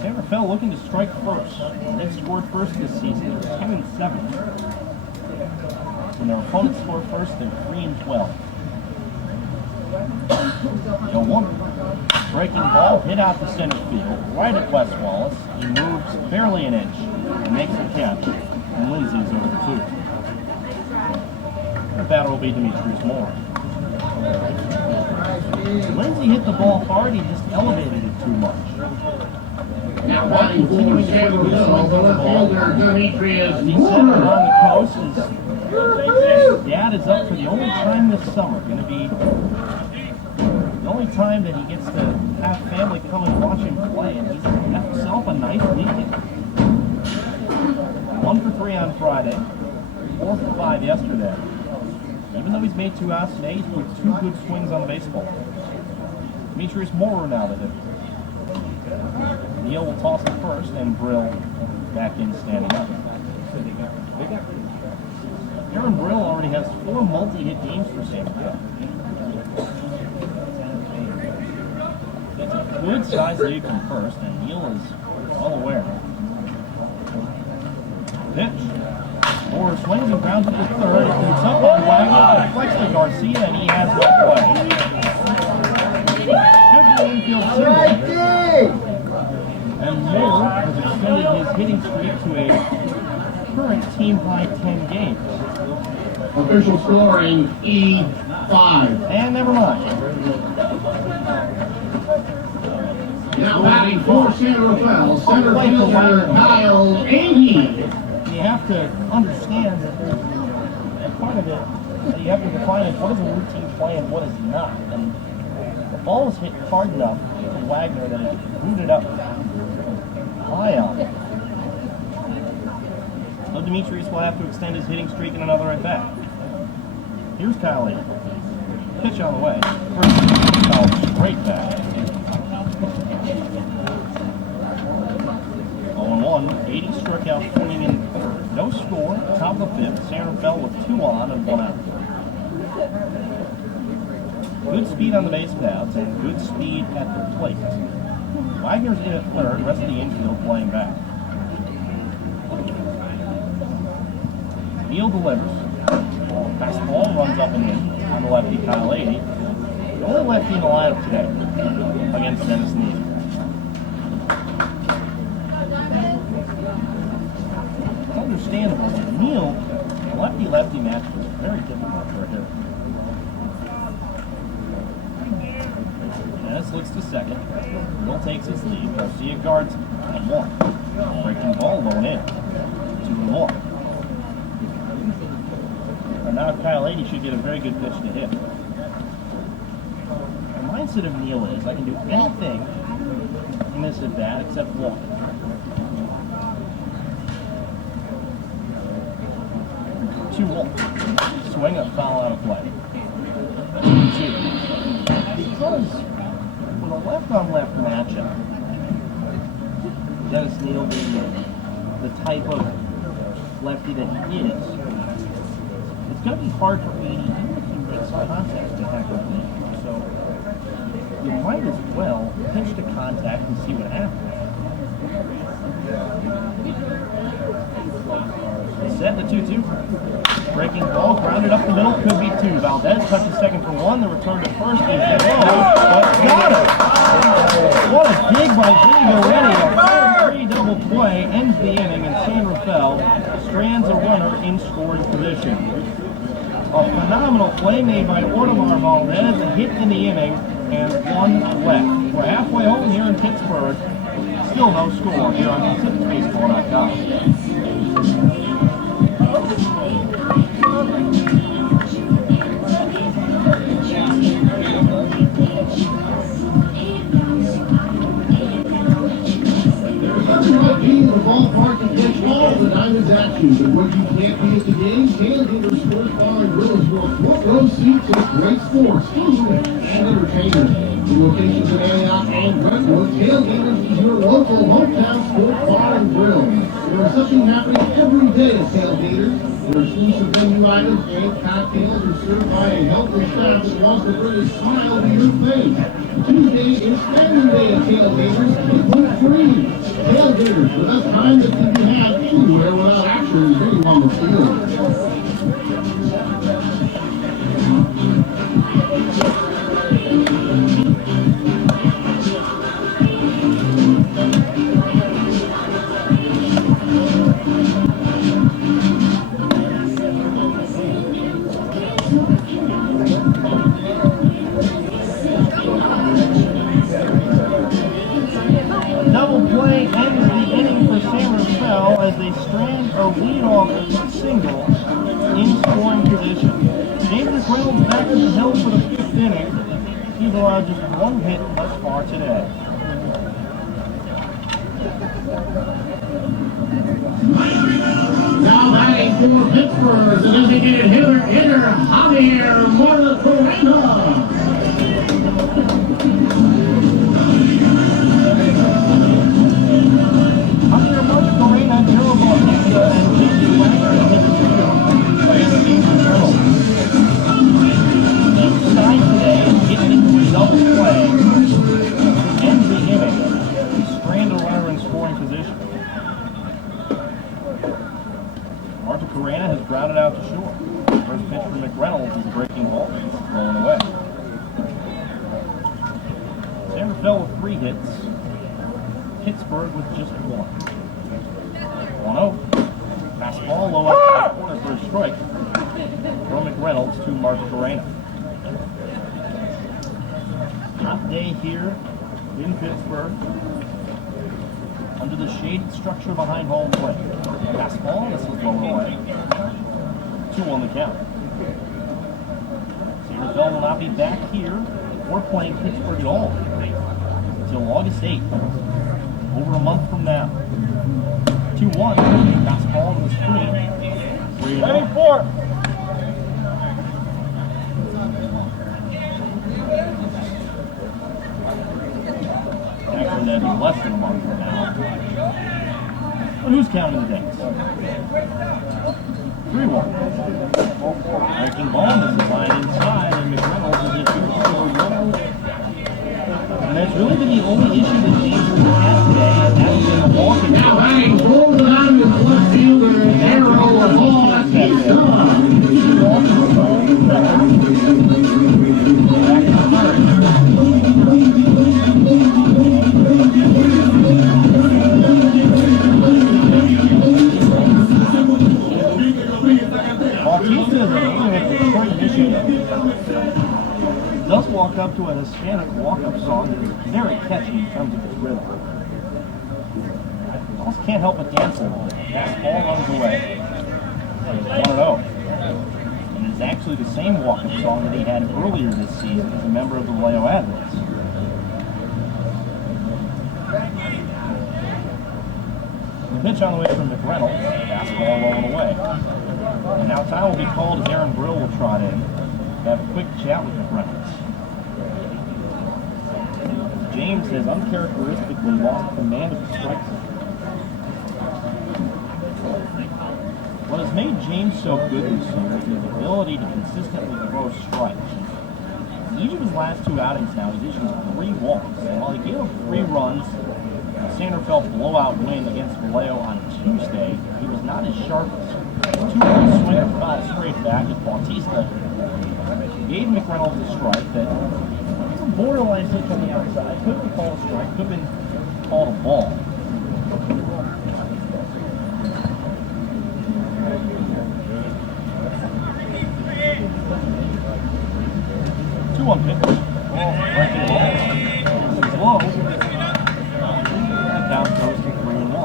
San Rafael looking to strike first. They've scored first this season. They're 2-7. When their opponents score first, they're 3-12. The 1. Breaking ball, hit out to center field, right at Wes Wallace. He moves barely an inch and makes the catch. And Lindsay's over 2. The batter will be Demetrius Moore. Lindsay hit the ball hard, he just elevated it too much. Now batting for San Rafael, the left fielder Demetrius Moore. On the coast, his dad is up for the only time this summer. Going to be the only time that he gets to have family come and watch him play, and he's got himself a nice weekend. 1 for 3 on Friday, 4 for 5 yesterday. Even though he's made 2 outs today, he's put 2 good swings on the baseball. Demetrius Moore now to hit. Neal will toss it first, and Brill back in standing up. Aaron Brill already has 4 multi-hit games for San Rafael. That's a good size lead from first, and Neal is well aware. Pitch. Moore swings and grounds it to third. It comes up on Wagner, deflects to Garcia, and he has no play. Should be infield single. And Moore has extended his hitting streak to a current team-high 10 games. Official scoring E5. And never mind. Now batting for San Rafael, center fielder Kyle Agee. You have to understand that there's a part of it that you have to define is what is a routine play and what is not. And the ball is hit hard enough to Wagner that it booted up high on it. So Demetrius will have to extend his hitting streak in another at bat. Here's Kyle Agee. Pitch on the way. First, Kyle straight back. 0-1, 80 straight. good speed on the base paths and good speed at the plate. Wagner's in at third, rest of the infield playing back. Neal delivers. Fastball runs up and in on the lefty Kyle Ady. The only lefty in the lineup today against Dennis Neal. It's understandable. Neal, the lefty-lefty match was very difficult for a hitter. Dennis looks to second. Will takes his lead. Garcia guards at one. Breaking ball low and in. 2-1. And now Kyle Ady should get a very good pitch to hit. The mindset of Neal is I can do anything in this at bat except walk. 2-1. Swing a foul out of play. 2. Because with a left-on-left matchup, Dennis Neal being the type of lefty that he is, it's going to be hard for Ady, even if he makes contact, to have that lead. So you might as well pitch to contact and see what happens. Set the 2-2. Breaking ball, grounded up the middle, could be 2. Valdez touches second for 1. The return to first is low, but got it. What a dig by Vinny Guerrero. A 4-3 double play ends the inning, and San Rafael strands a runner in scoring position. A phenomenal play made by Ordomar Valdez, a hit in the inning, and 1 left. We're halfway home here in Pittsburgh. Still no score here on PacificBaseball.com. Being in the ballpark and catch all the Diamonds action, but what you can't be at the game, Tailgater Sports Bar and Grill is your front row seat to great sports, food, and entertainment. The locations in Antioch and Brentwood, Tailgaters is your local hometown sports bar and grill. There is something happening every day at Tailgaters. Their exclusive menu items and cocktails are served by a helpful staff that wants to bring a smile to your face. Tuesday is Family Day at Tailgaters. It's free. Tailgaters, the best time that you can have anywhere without actually being on the field. As they strand a lead-off single in scoring position. James Reynolds back in the hill for the 5th inning. He's allowed just 1 hit thus far today. Now batting for Pittsburgh, the designated hitter Javier Moreno. Javier Moreno, terrible pizza, and J.D. Wagner hit the by James Reynolds. Inside today, getting into a double play, ends the inning, strand a runner in scoring position. Marta Corena has grounded out to short. First pitch for McReynolds is a breaking ball, thrown away. San Rafael with 3 hits. Pittsburgh with just 1. 1-0. Fastball low up the corner for a strike. From McReynolds to Mark Corena. Hot day here in Pittsburgh. Under the shaded structure behind home plate. Fastball, this is blown away. 2 on the count. San Rafael will not be back here or playing Pittsburgh at all until August 8th. Over a month from now. 2-1. Fastball to the screen. 3-4. Actually, that'd be less than a month from now. But who's counting the days? 3-1. Breaking ball, this is line inside, and McReynolds is issued for that's really been the only issue that James has had today, and that's been the walking. Now Lang pulls it out of his left fielder and arrow the ball at the Bautista is a native of Detroit, Michigan. Does walk up to a Hispanic walk-up song that is very catchy in terms of its rhythm. Almost can't help but dance a little bit. Ball runs away. 1-0. And it's actually the same walk-up song that he had earlier this season as a member of the Vallejo Admirals. The pitch on the way from McReynolds. Fastball rolling away. And now time will be called as Aaron Brill will trot in to have a quick chat with McReynolds. James has uncharacteristically lost command of the strike zone. What has made James so good this year is his ability to consistently throw strikes. In each of his last two outings now, he's issued 3 walks. And while he gave up 3 runs, a Sanderfeld blowout win against Vallejo on Tuesday, he was not as sharpest. 2-1 swing and foul straight back as Bautista gave McReynolds a strike that was a borderline hit from the outside. Could have been called a strike, could have been called a ball. 2-1 pitch. Ball breaking ball. It's low. And down goes to 3-1.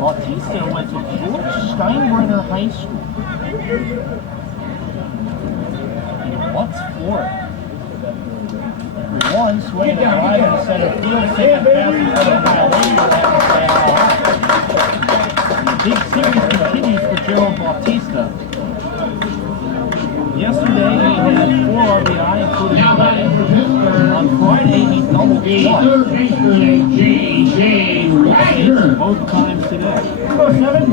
Bautista went to George Steinbrenner High School in Lutz, Florida. 3-1, swinging a drive in the center field, taking pass in front of the big series continues for Gerald Bautista. Yesterday he had 4 RBI, including on Friday he doubled twice. Both times today. 7.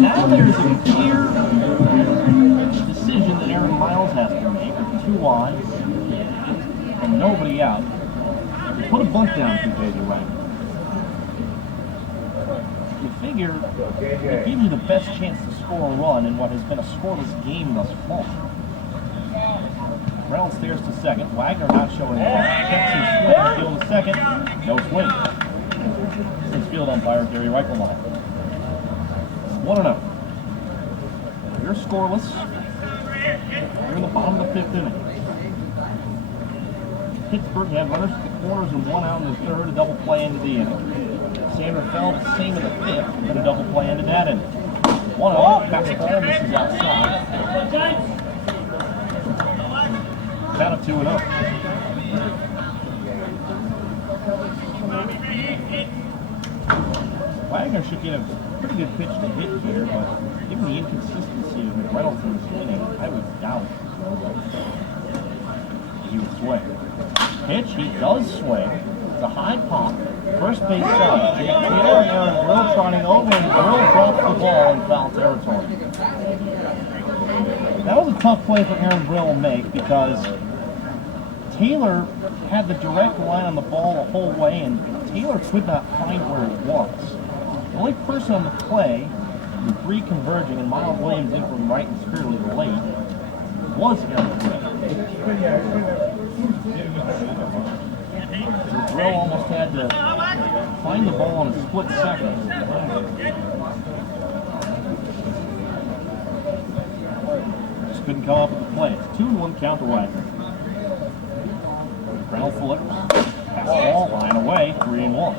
Now there's a clear decision that Aaron Miles has to make with 2 on and nobody out. He put a bunt down to J.J. Wagner. You figure it gives you the best chance to score a run in what has been a scoreless game thus far. Reynolds stares to second. Wagner not showing up. Checks his swing. Field to second. No swing. Since field umpire Gary Reichelmeyer. 1-0. You're scoreless. You're in the bottom of the 5th inning. Pittsburg had runners at the corners and 1 out in the 3rd, a double play into the inning. Sanderfeld, same in the 5th, and a double play into that inning. 1-0, fastball, misses outside. Count of 2-0. Wagner should get a pretty good pitch to hit here, but given the inconsistency of McReynolds in this inning, I would doubt he would swing. Pitch, he does swing. It's a high pop. First base side. Jake Taylor and Aaron Brill trotting over, and Brill drops the ball in foul territory. That was a tough play for Aaron Brill to make because Taylor had the direct line on the ball the whole way, and Taylor could not find where it was. The only person on the play, with 3 converging and Miles Williams in from right and fairly late, was Aaron Brill. So Brill almost had to find the ball in a split second. Just couldn't come up with the play. It's 2-1 count to Wagner. Ground flips. Pass ball, line away, 3-1.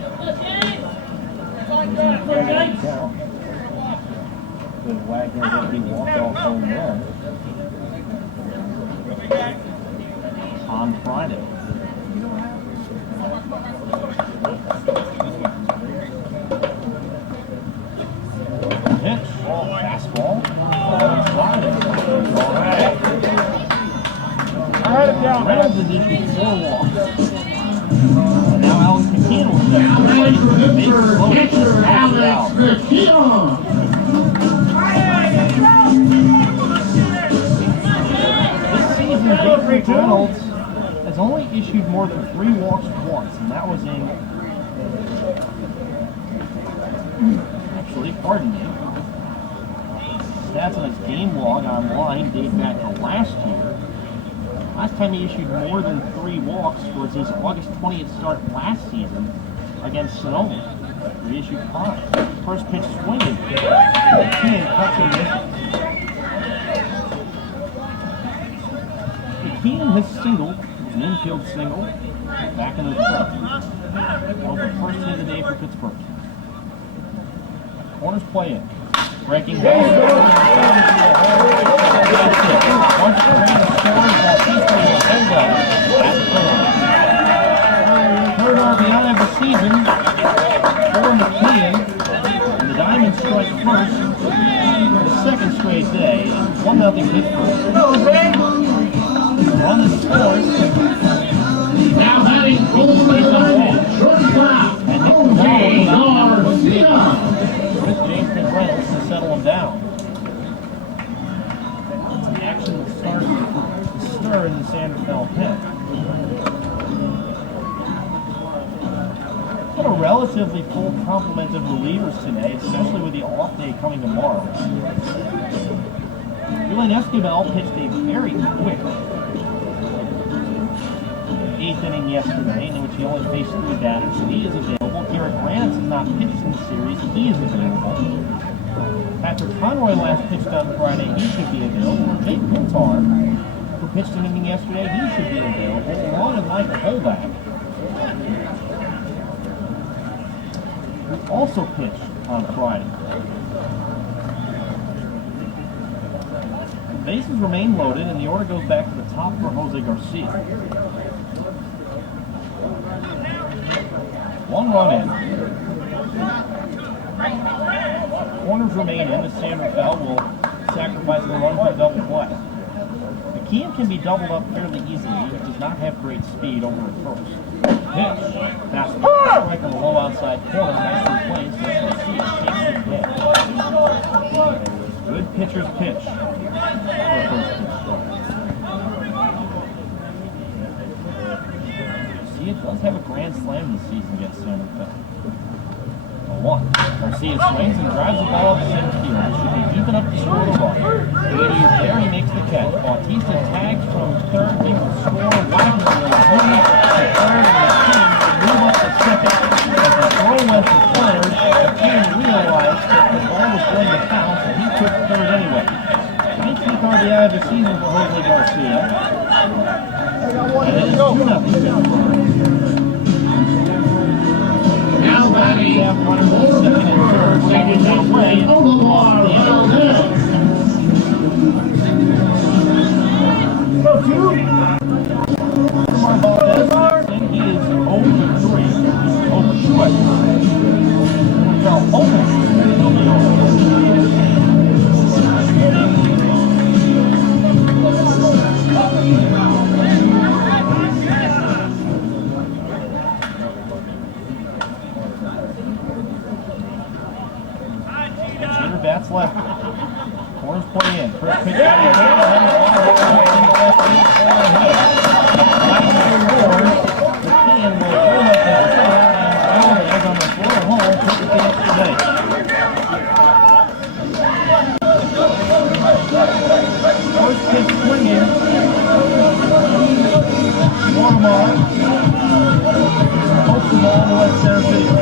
With Wagner getting the walk-off home run on Friday. Pitch, fastball, I had it down. Reynolds has issued 4 walks. And now Alex McKeon will step forward. Pitcher Alex McKeon. This Reynolds has only issued more than 3 walks once, and that was in, actually, pardon me, stats on his game log online date back to last year. Last time he issued more than 3 walks was his August 20th start last season against Sonoma. He issued 5. First pitch swinging. McKeon cuts and misses. McKeon has singled, an infield single, back in the third. Well, the first hit of the day for Pittsburgh. Corners play in. Breaking ball. Once the rain scores, Bautista will hold up at third. Third RBI of the season for McKeon. And the Diamonds strike first for the second straight day. 1-0 Pittsburgh. On the scores. Now batting full line, shortstop, Jose Garcia. With James Reynolds to settle him down. Some action will start to stir in the Sandersville pen. Got a relatively full complement of relievers today, especially with the off day coming tomorrow. Julian Esquivel pitched a very quick 8th inning yesterday, in which he only faced 3 batters, so he is available. Garrett Grants has not pitched in the series, and he is available. Patrick Conroy last pitched on Friday, he should be available. Jake Pintar, who pitched an inning yesterday, he should be available, along with Michael Holback, who also pitched on Friday. The bases remain loaded, and the order goes back to the top for Jose Garcia. 1 run in. Corners remain in as Sandersville will sacrifice the run for a double play. McKeon can be doubled up fairly easily, but does not have great speed over at first. Pitch. Fastball strike on the low outside corner. Nicely placed as Garcia takes it in. Good pitcher's pitch for a first pitch strike. Garcia does have a grand slam this season against Sandersville. 1. Garcia swings and drives the ball up the center field. It should be deep enough to score the run. Beatty is there, he makes the catch. Bautista tags from third, he will score. Wagner will move to third, and McKeon will move up to second. As the throw went to third, McKeon realized that the ball was going to bounce, and he took third anyway. 19th RBI of the season for Jose Garcia. And it is 2-0. Now batting One second and third, second down way, and Omar Valdez. Go two. Omar Valdez, and he is 0-3. 0-2. Now Holman will be over. Bats left. Corners play in. First pitch. First pitch swinging. Watermark. Pokes the ball to left center field.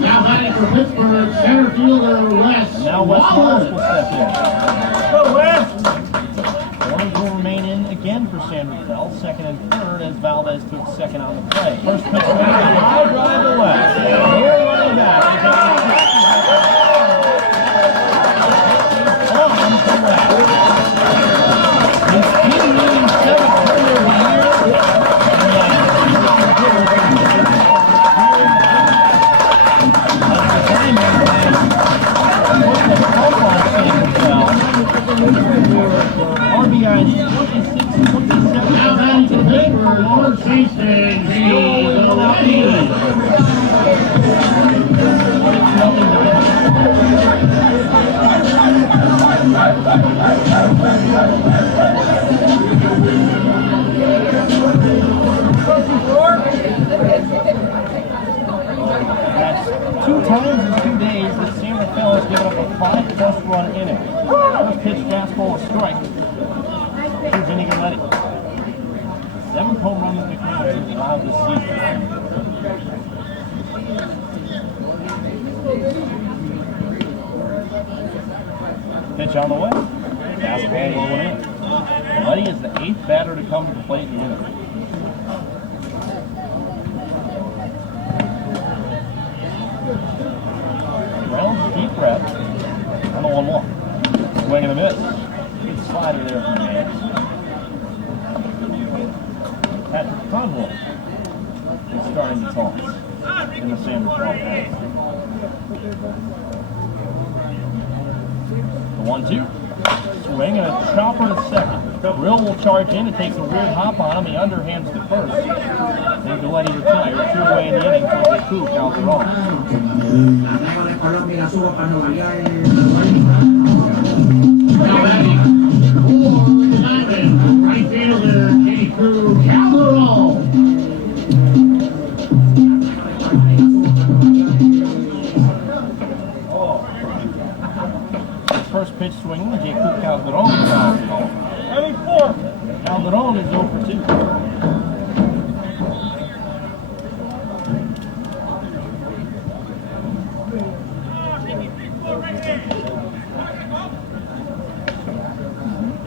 Now batting for Pittsburgh, center fielder Wes. Now Wes Wallace will step in. Go Wes! Corners will remain in again for Sandersville, second and third as Valdez took second on the play. First pitch swing, high drive to West. Here running back. On to West. His team leading 7th career of the year. RBIs 26, 27. Now batting for Pittsburgh, Lawrence Hastings. He's up a 5+ run inning. First pitch, fastball, a strike. To Vinny Galletti. 7th home run that McMahon has allowed this season. Pitch on the way. Fastball low and in. Galletti is the 8th batter to come to the plate in the inning. Reynolds, deep breath. On the 1-1. Swing and a miss. Good slider there from the Yanks. Patrick Conway is starting to toss in the Sanders ball. The 1-2. Swing and a chopper to second. Brill will charge in. It takes a weird hop on him. He underhands to first. Then Galletti retired. 2 away in the inning for the coup. Calderon. Right fielder, J.Crew Calderon. First pitch swinging, J.Crew Calderon fouls call. Calderon is 0 for 2.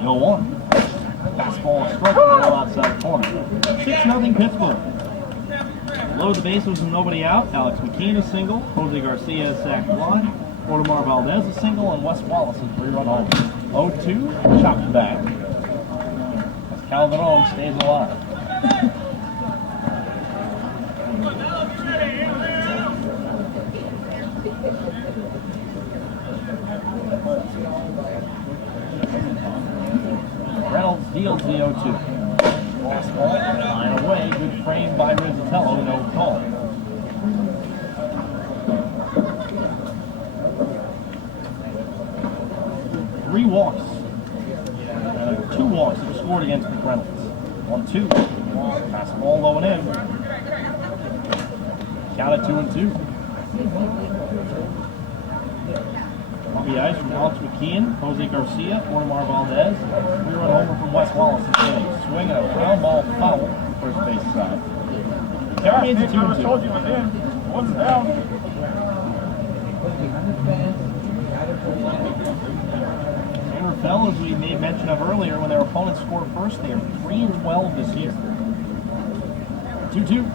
No 1. Fastball, a strike, ball outside corner. 6-0 Pittsburgh. Load the bases with nobody out. Alex McKean a single. Jose Garcia is sacked blind. Waldemar Valdez a single, and Wes Wallace a 3-run home. 0-2, chopped back. As Calderon stays alive. Reynolds deals the 0-2. Fastball, line away, good frame by Rizzatello, no call. Three walks. 2 walks that were scored against McReynolds. 1-2. Fastball low and in. Count it 2-2. On the ice from Alex McKean, Jose Garcia, Waldemar Valdez. 3-run homer from Wes Wallace in the inning. Swing and a ground ball foul from the first base side. Carry into 2-2. One's down. Fell, as we made mention of earlier, when their opponents score first, they are 3-12 this year. 2-2.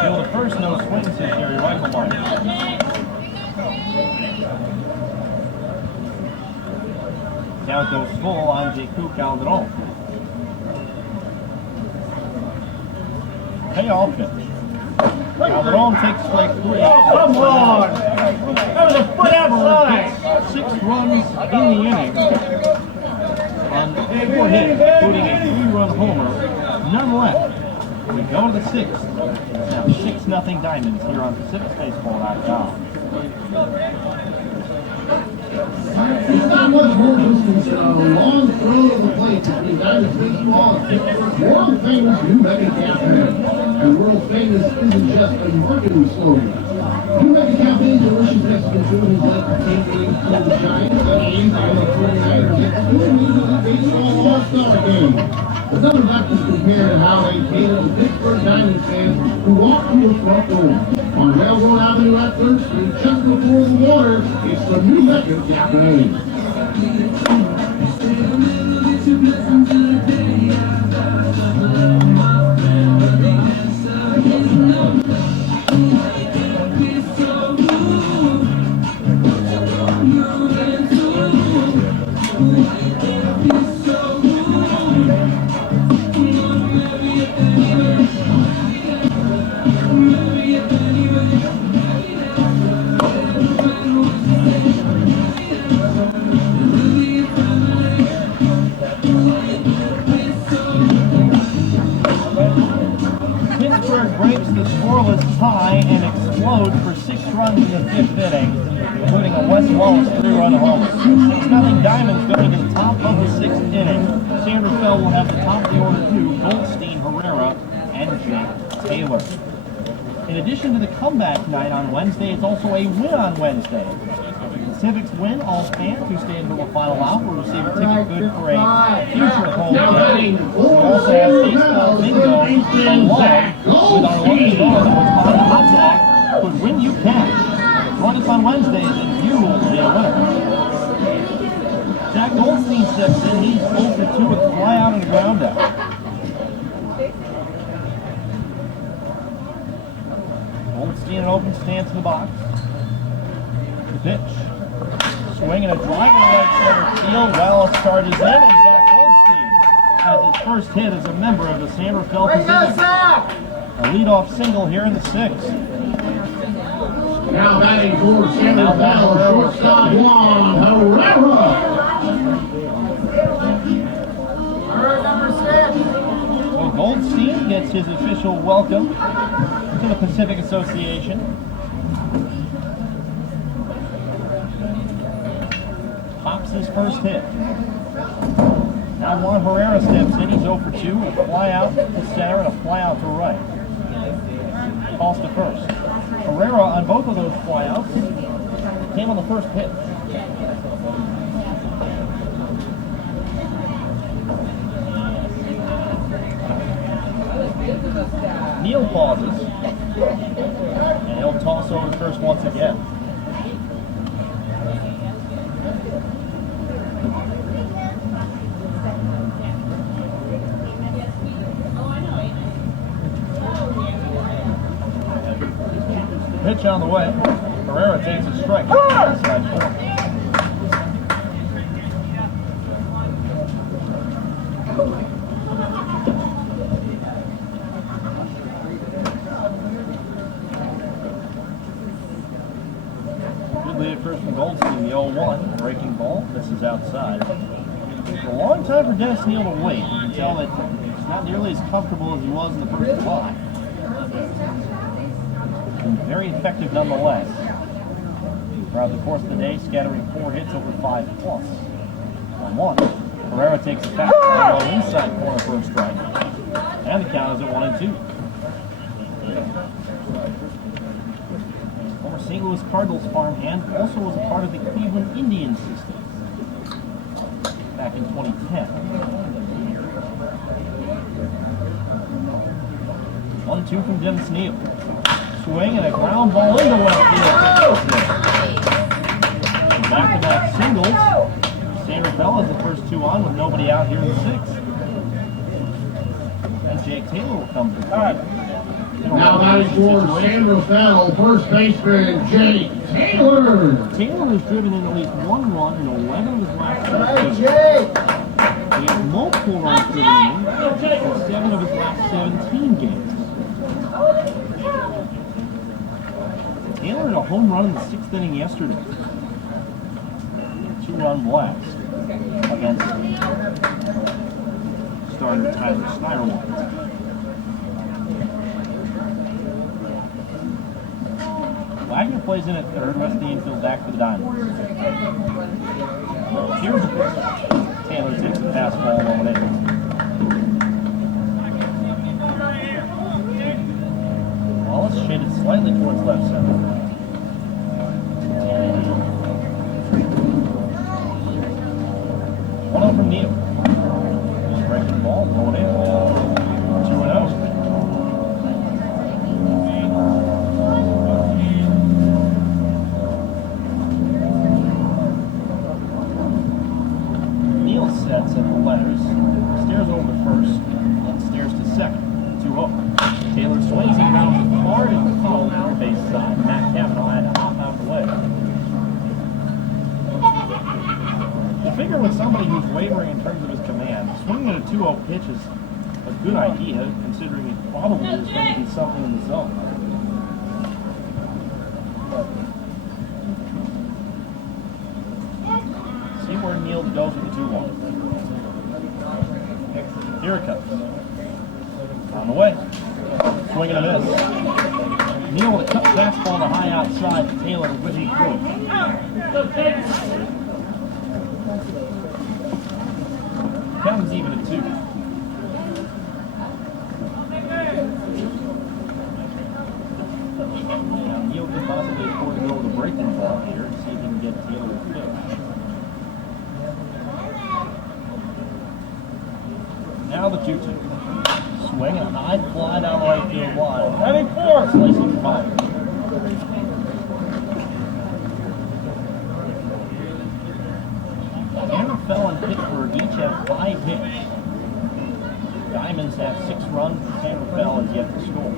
Still the first, no swing, says Gary Reichelmeyer. Count goes full on J.Crew Calderon. Payoff pitch. Calderon takes strike 3. Oh, come on! That was a foot outside! 6 runs in the inning on 4 hits, including a 3-run homer. None left. We go to the 6th. Now 6-0 Diamonds here on PacificBaseball.com. It's not much more distance than a long throw to the plate between Diamond's baseball and world famous New Mega Cafe. And world famous isn't just a marketing slogan. New Mega Cafe's delicious Mexican food has led to team games for the Giants, the A's, and the 49ers, and 2 Major League Baseball All-Star games. But none of that is compared to how they cater to Pittsburgh Diamond fans who walk through the front door. On Railroad Avenue at 3rd Street, just before the water, it's the New Mega Cafe. Breaks the scoreless tie and explodes for 6 runs in the 5th inning, including a Wes Wallace 3-run homer. 6-0 Diamonds going to the top of the 6th inning. Sanderfeld will have the top of the order 2, Goldstein, Herrera, and Jake Taylor. In addition to the comeback night on Wednesday, it's also a win on Wednesday. If the Pacifics win, all fans who stay until the final out will receive a ticket good for a future home game. We also have baseball bingo along with our lucky draw that was on the hot dog. Could win you cash. Join us on Wednesdays and you will be a winner. Jack Goldstein steps in. He's 0 for 2 with a fly out and a ground out. Goldstein an open stance in the box. The pitch. Swing and a drive in the right center field. Well, a start is in, and Jack Goldstein has his first hit as a member of the San Rafael Pacific. A leadoff single here in the 6th. Now batting for San Rafael, shortstop Juan Herrera. So Goldstein gets his official welcome to the Pacific Association. Pops his first hit. Now Juan Herrera steps in. He's 0 for 2. A fly out to center and a fly out to right. Toss to first. Herrera on both of those flyouts came on the first pitch. Neal pauses, and he'll toss over to first once again. Pitch on the way. Herrera takes a strike. Inside corner. Good lead at first from Goldstein. The 0-1. Breaking ball. Misses outside. It's a long time for Dennis Neal to wait. You can tell that he's not nearly as comfortable as he was in the first July. Very effective nonetheless. Throughout the course of the day, scattering 4 hits over 5+. 1-1. Herrera takes a fastball inside corner for a strike. And the count is at 1-2. Former St. Louis Cardinals farmhand, also was a part of the Cleveland Indians system back in 2010. 1-2 from Dennis Neal. Swing and a ground ball into left field. Back-to-back singles. San Rafael has the first 2 on with nobody out here in the 6th. And Jake Taylor will come to the plate. Now batting for San Rafael, first baseman Jake Taylor. Taylor has driven in at least 1 run in 11 of his last 12 games. He has multiple runs driven in 7 of his last 17 games. Taylor had a home run in the 6th inning yesterday. 2-run blast against starter Tyler Snyderwald. Wagner plays in at third, rest of the infield back for the Diamonds. Here's the pitch. Taylor takes the fastball on it. Wallace shaded slightly towards left center. 1-0 from Neal. Breaking the ball, going in. 2-0. Neal sets at the letters, stares over to first, then stares to second. 2-0. Taylor swings and bounces hard and foul to the base side. Matt Cavanaugh had to hop out of the way. You figure with somebody who's wavering in terms of his command, swinging at a 2-0 pitch is a good idea, considering it probably is going to be something in the zone. See where Neal goes with the 2-1. Here it comes. On the way. Swing and a miss. Neal with a cut fastball on the high outside to Taylor with his through. Count is even at 2. Neal could possibly afford to go with a breaking ball here and see if he can get Taylor to pitch. Now the 2-2. Swing and a high fly down the right field line. Heavy force, slicing by. Fell and Pittsburg each have 5 hits. Diamonds have 6 runs, and Santa Fe has yet to score.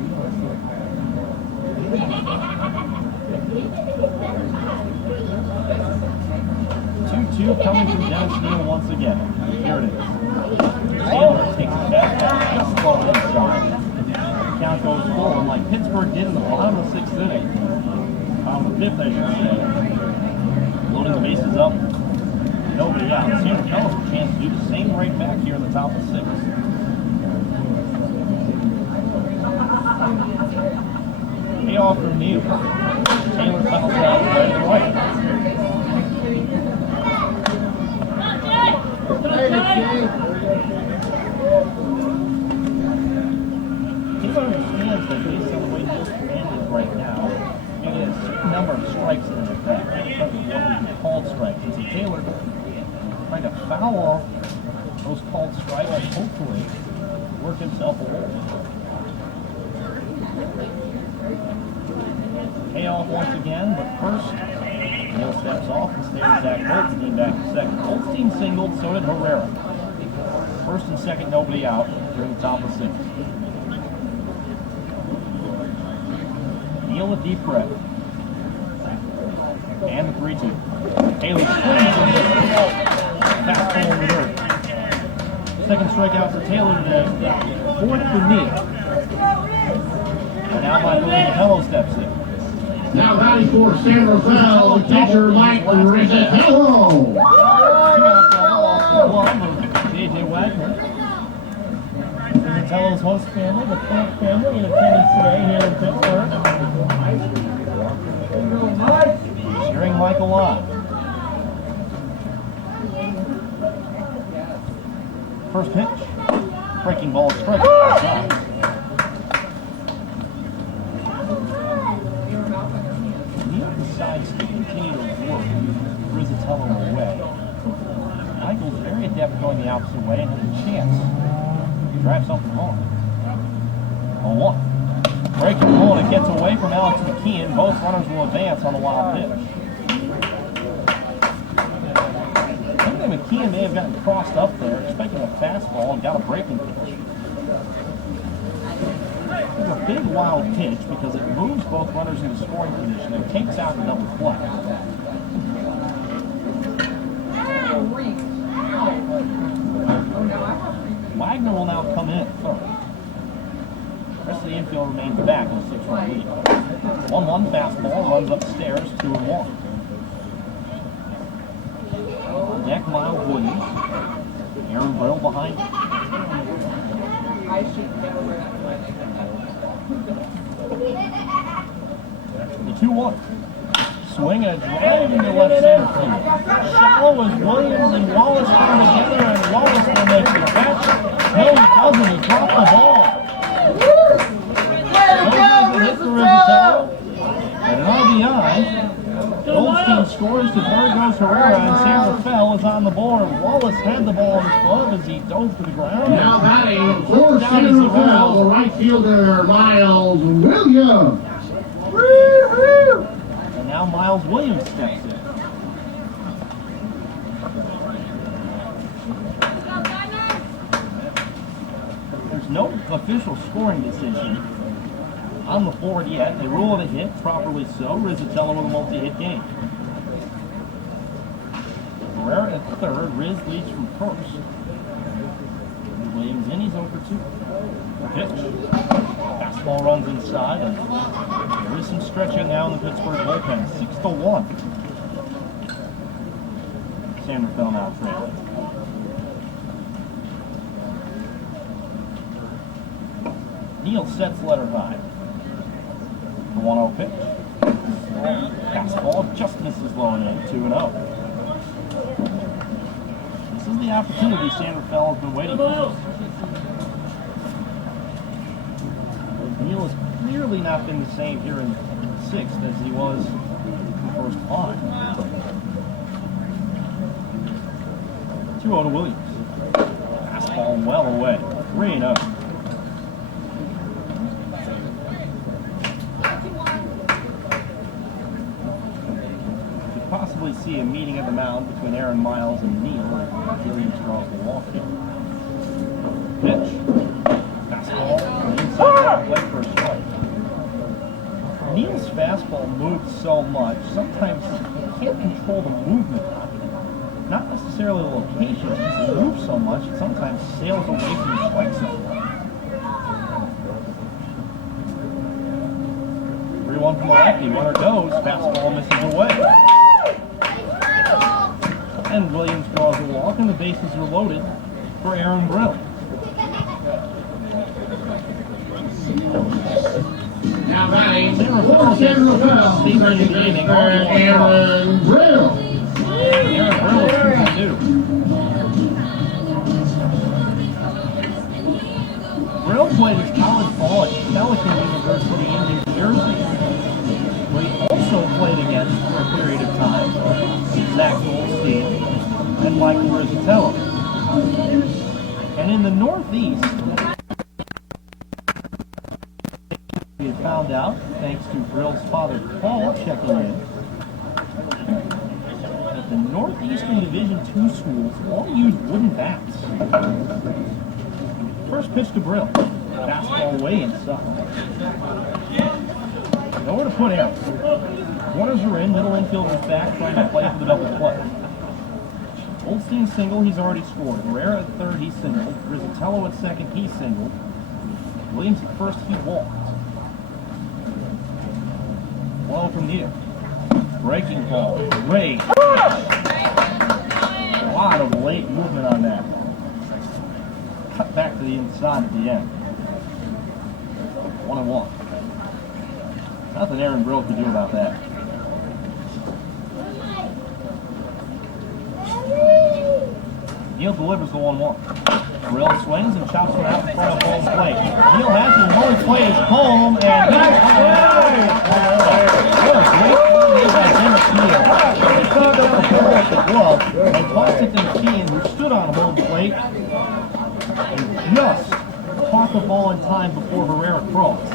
2-2 coming from Dennis Neal once again. Here it is. Taylor takes the fastball just low inside. The count goes forward like Pittsburgh did in the bottom of the 6th inning. Bottom of the 5th, I should say. Loading the bases up. Nobody out. Santa Fe has a chance to do the same right back here in the top of the 6th. Payoff from Neal. Taylor fouls out right to right. Taylor understands that based on the way Neal's command is right now, he has a certain number of strikes in his back. What we called strikes. And so Taylor trying to foul off those called strikes and hopefully work himself away. Payoff once again, but first, Neal steps off and stares Zach Holstein back to second. Holstein singled, so did Herrera. First and second, nobody out during the top of 6th. Neal a deep breath. And the 3-2. Taylor swings and fastball in the dirt. Second strikeout for Taylor today. 4th for Neal. And now Mike Rizzutello steps in. Now batting for San Rafael, catcher Mike Rizzutello. J.J. Wagner. Rizzutello's host family, the Clark family, in attendance today here in Pittsburgh. Cheering Michael on. First pitch. Breaking ball, strike. Neal decides to continue to work Rizzutello away. Michael's very adept going the opposite way and has a chance to drive something home. 0-1. Breaking ball and it gets away from Alex McKeon. Both runners will advance on the wild pitch. McKeon may have gotten crossed up there, expecting a fastball and got a breaking pitch. It's a big wild pitch because it moves both runners into scoring position and takes out the double play. Wagner will now come in at third. The rest of the infield remains back in a 6-run lead. 1-1 fastball runs upstairs, 2-1. Deck Miles Williams. Aaron Brill behind him. The 2-1. Swing and a drive into left center field. Shallow as Williams and Wallace come together, and Wallace will make the catch. No, he doesn't. He dropped the ball. And an RBI. Goldstein scores to third goes Herrera, and San Rafael is on the board. Wallace had the ball in his glove as he dove to the ground. Now batting for San Rafael, the right fielder Miles Williams. And now Miles Williams steps in. There's no official scoring decision on the board yet. They rule it a hit, properly so. Rizzutello with a multi-hit game. Herrera at third. Riz leads from first. Williams in, he's over 2. Pitch. Fastball runs inside, and there is some stretching now in the Pittsburgh bullpen. 6-1. San Rafael now trailing. Neal sets letter high. The 1-0 pitch. Fastball just misses low and in. 2-0. This is the opportunity San Rafael has been waiting for. Neal has clearly not been the same here in sixth as he was the first 5. 2-0 to Williams. Fastball well away. 3-0. Could possibly see a meeting at the mound between Aaron Miles and Neal if Williams draws the walk here. Pitch. Fastball. Inside play for a strike. Neal's fastball moves so much, sometimes you can't control the movement. Not necessarily the location, because it moves so much, it sometimes sails away from the strike zone. 3-1 from the lefty, runner goes, fastball misses away. And Williams draws a walk, and the bases are loaded for Aaron Brill. Now batting, San Rafael San Rafael, Stephen Gaming, Aaron Brill. Aaron Brill is 2-2. Brill played his college ball at Pelican University in New Jersey, where he also played against, for a period of time, Zach Goldstein and Michael Rizzatello. And in the Northeast, we had found out, thanks to Brill's father Paul checking in, that the Northeastern Division II schools all use wooden bats. First pitch to Brill. Fastball way inside. Nowhere to put Aaron. Runners are in, middle infielder's back, trying to play for the double play. Goldstein single, he's already scored. Herrera at third, he singled. Rizzatello at second, he singled. Williams at first, he walked. 1-0 from Neal. Breaking ball. Great. A lot of late movement on that. Cut back to the inside at the end. 1-1. Nothing Aaron Brill could do about that. Neal delivers the 1-1. Brill swings and chops one out in front of home plate. Neal has his home plate is home, and what a great play by Dennis Neal. He found up the ball at the glove and tossed it to McKeon, who stood on home plate and just caught the ball in time before Herrera crossed.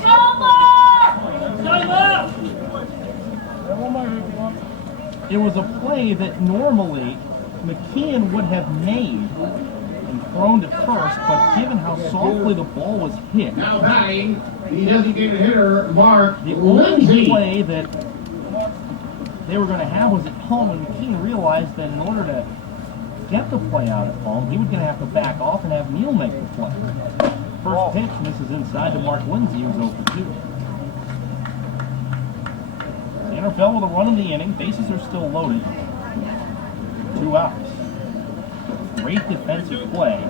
It was a play that normally McKeon would have made and thrown to first, but given how softly the ball was hit, Now batting, the designated hitter, Mark the only Lindsay. play that they were going to have was at home, and McKeon realized that in order to get the play out at home, he was going to have to back off and have Neal make the play. First pitch misses inside to Mark Lindsay, who's 0 for 2. The NFL with a run in the inning, bases are still loaded. 2 outs. Great defensive play.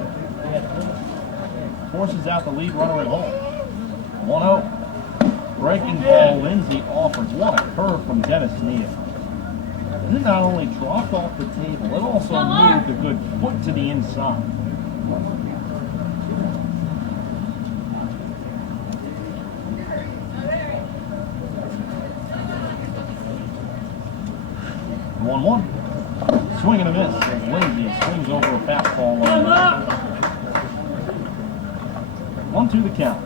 Forces out the lead runner at home. 1-0. Breaking ball, Lindsay offers. What a curve from Dennis Neal. And it not only dropped off the table, it also moved a good foot to the inside. One. Swing and a miss as Lindsay swings over a fastball. 1-2 the count.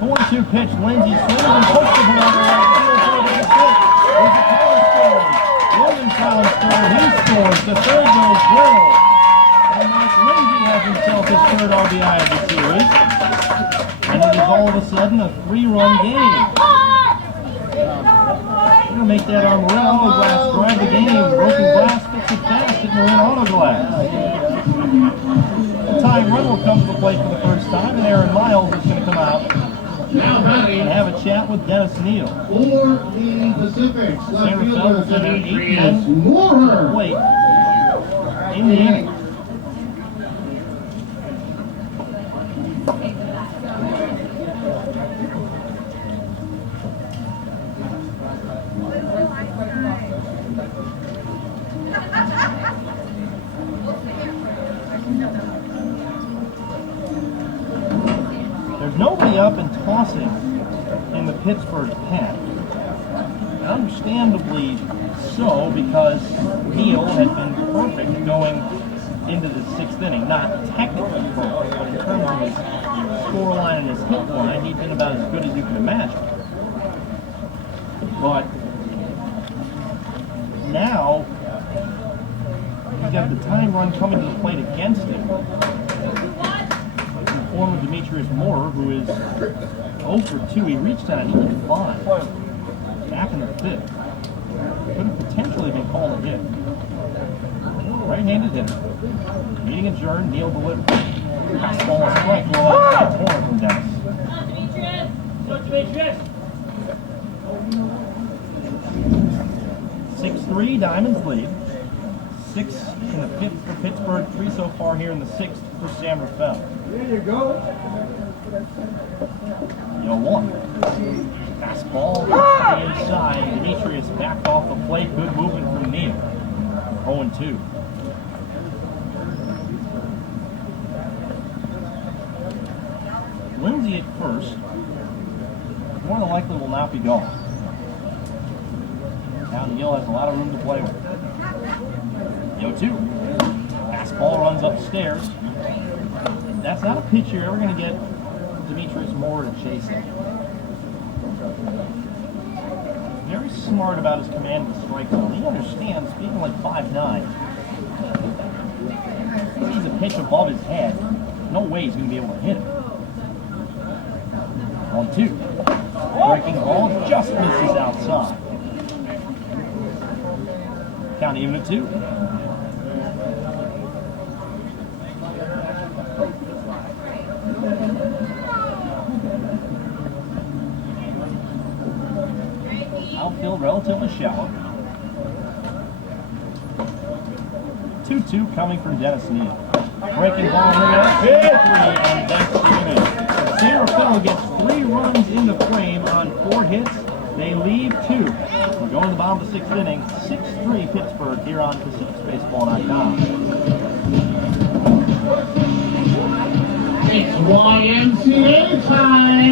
The 1-2 pitch, Lindsay swings and puts the ball over right field. Williams Brown scored, he scores, the third goes Brill. And Mike Lindsay has himself his third RBI of the series. And it is all of a sudden a 3-run game. We're going to make that our Marin Auto Glass drive the game. Broken glass, fix it fast at Marin Auto Glass. The tying run will come to the plate for the first time, and Aaron Miles is going to come out Now batting, and have a chat with Dennis Neal. for the Pacifics, left San Rafael fielder is in an Demetrius 8-10 Moore. plate in the inning. tossing in the Pittsburgh pen. Understandably so, because Neal had been perfect going into the 6th inning. Not technically perfect, but in terms of his scoreline and his hit line, he'd been about as good as you can imagine. But now, he's got the tying run coming to the plate against him. In the form of Demetrius Moore, who is 0 for 2. He reached on an 0-5 back in the 5th. Could have potentially been called a hit. Right-handed hitter. Meeting adjourned, Neal delivered. Fastball and strike roll outside corner from Dennis. 6-3, Diamonds lead. 6 in the 5th for Pittsburgh, 3 so far here in the 6th for San Rafael. There you go. 0-1. Fastball to the inside. Demetrius backed off the plate. Good movement from Neal. 0-2. Lindsay at first. More than likely will not be gone. Now Neal has a lot of room to play with. 0-2. Fastball runs upstairs. That's not a pitch you're ever going to get Demetrius Moore to chase it. Very smart about his command of the strike zone. He understands, speaking like 5'9", he sees a pitch above his head. No way he's going to be able to hit it. 1-2. Breaking ball just misses outside. Count even at 2. Outfield relatively shallow. 2-2 coming from Dennis Neal. Breaking ball in the 3, and that's the inning. San Rafael gets 3 runs in the frame on 4 hits. They leave 2. We're going to the bottom of the 6th inning. 6-3 Pittsburgh here on PacificBaseball.com. It's YMCA time.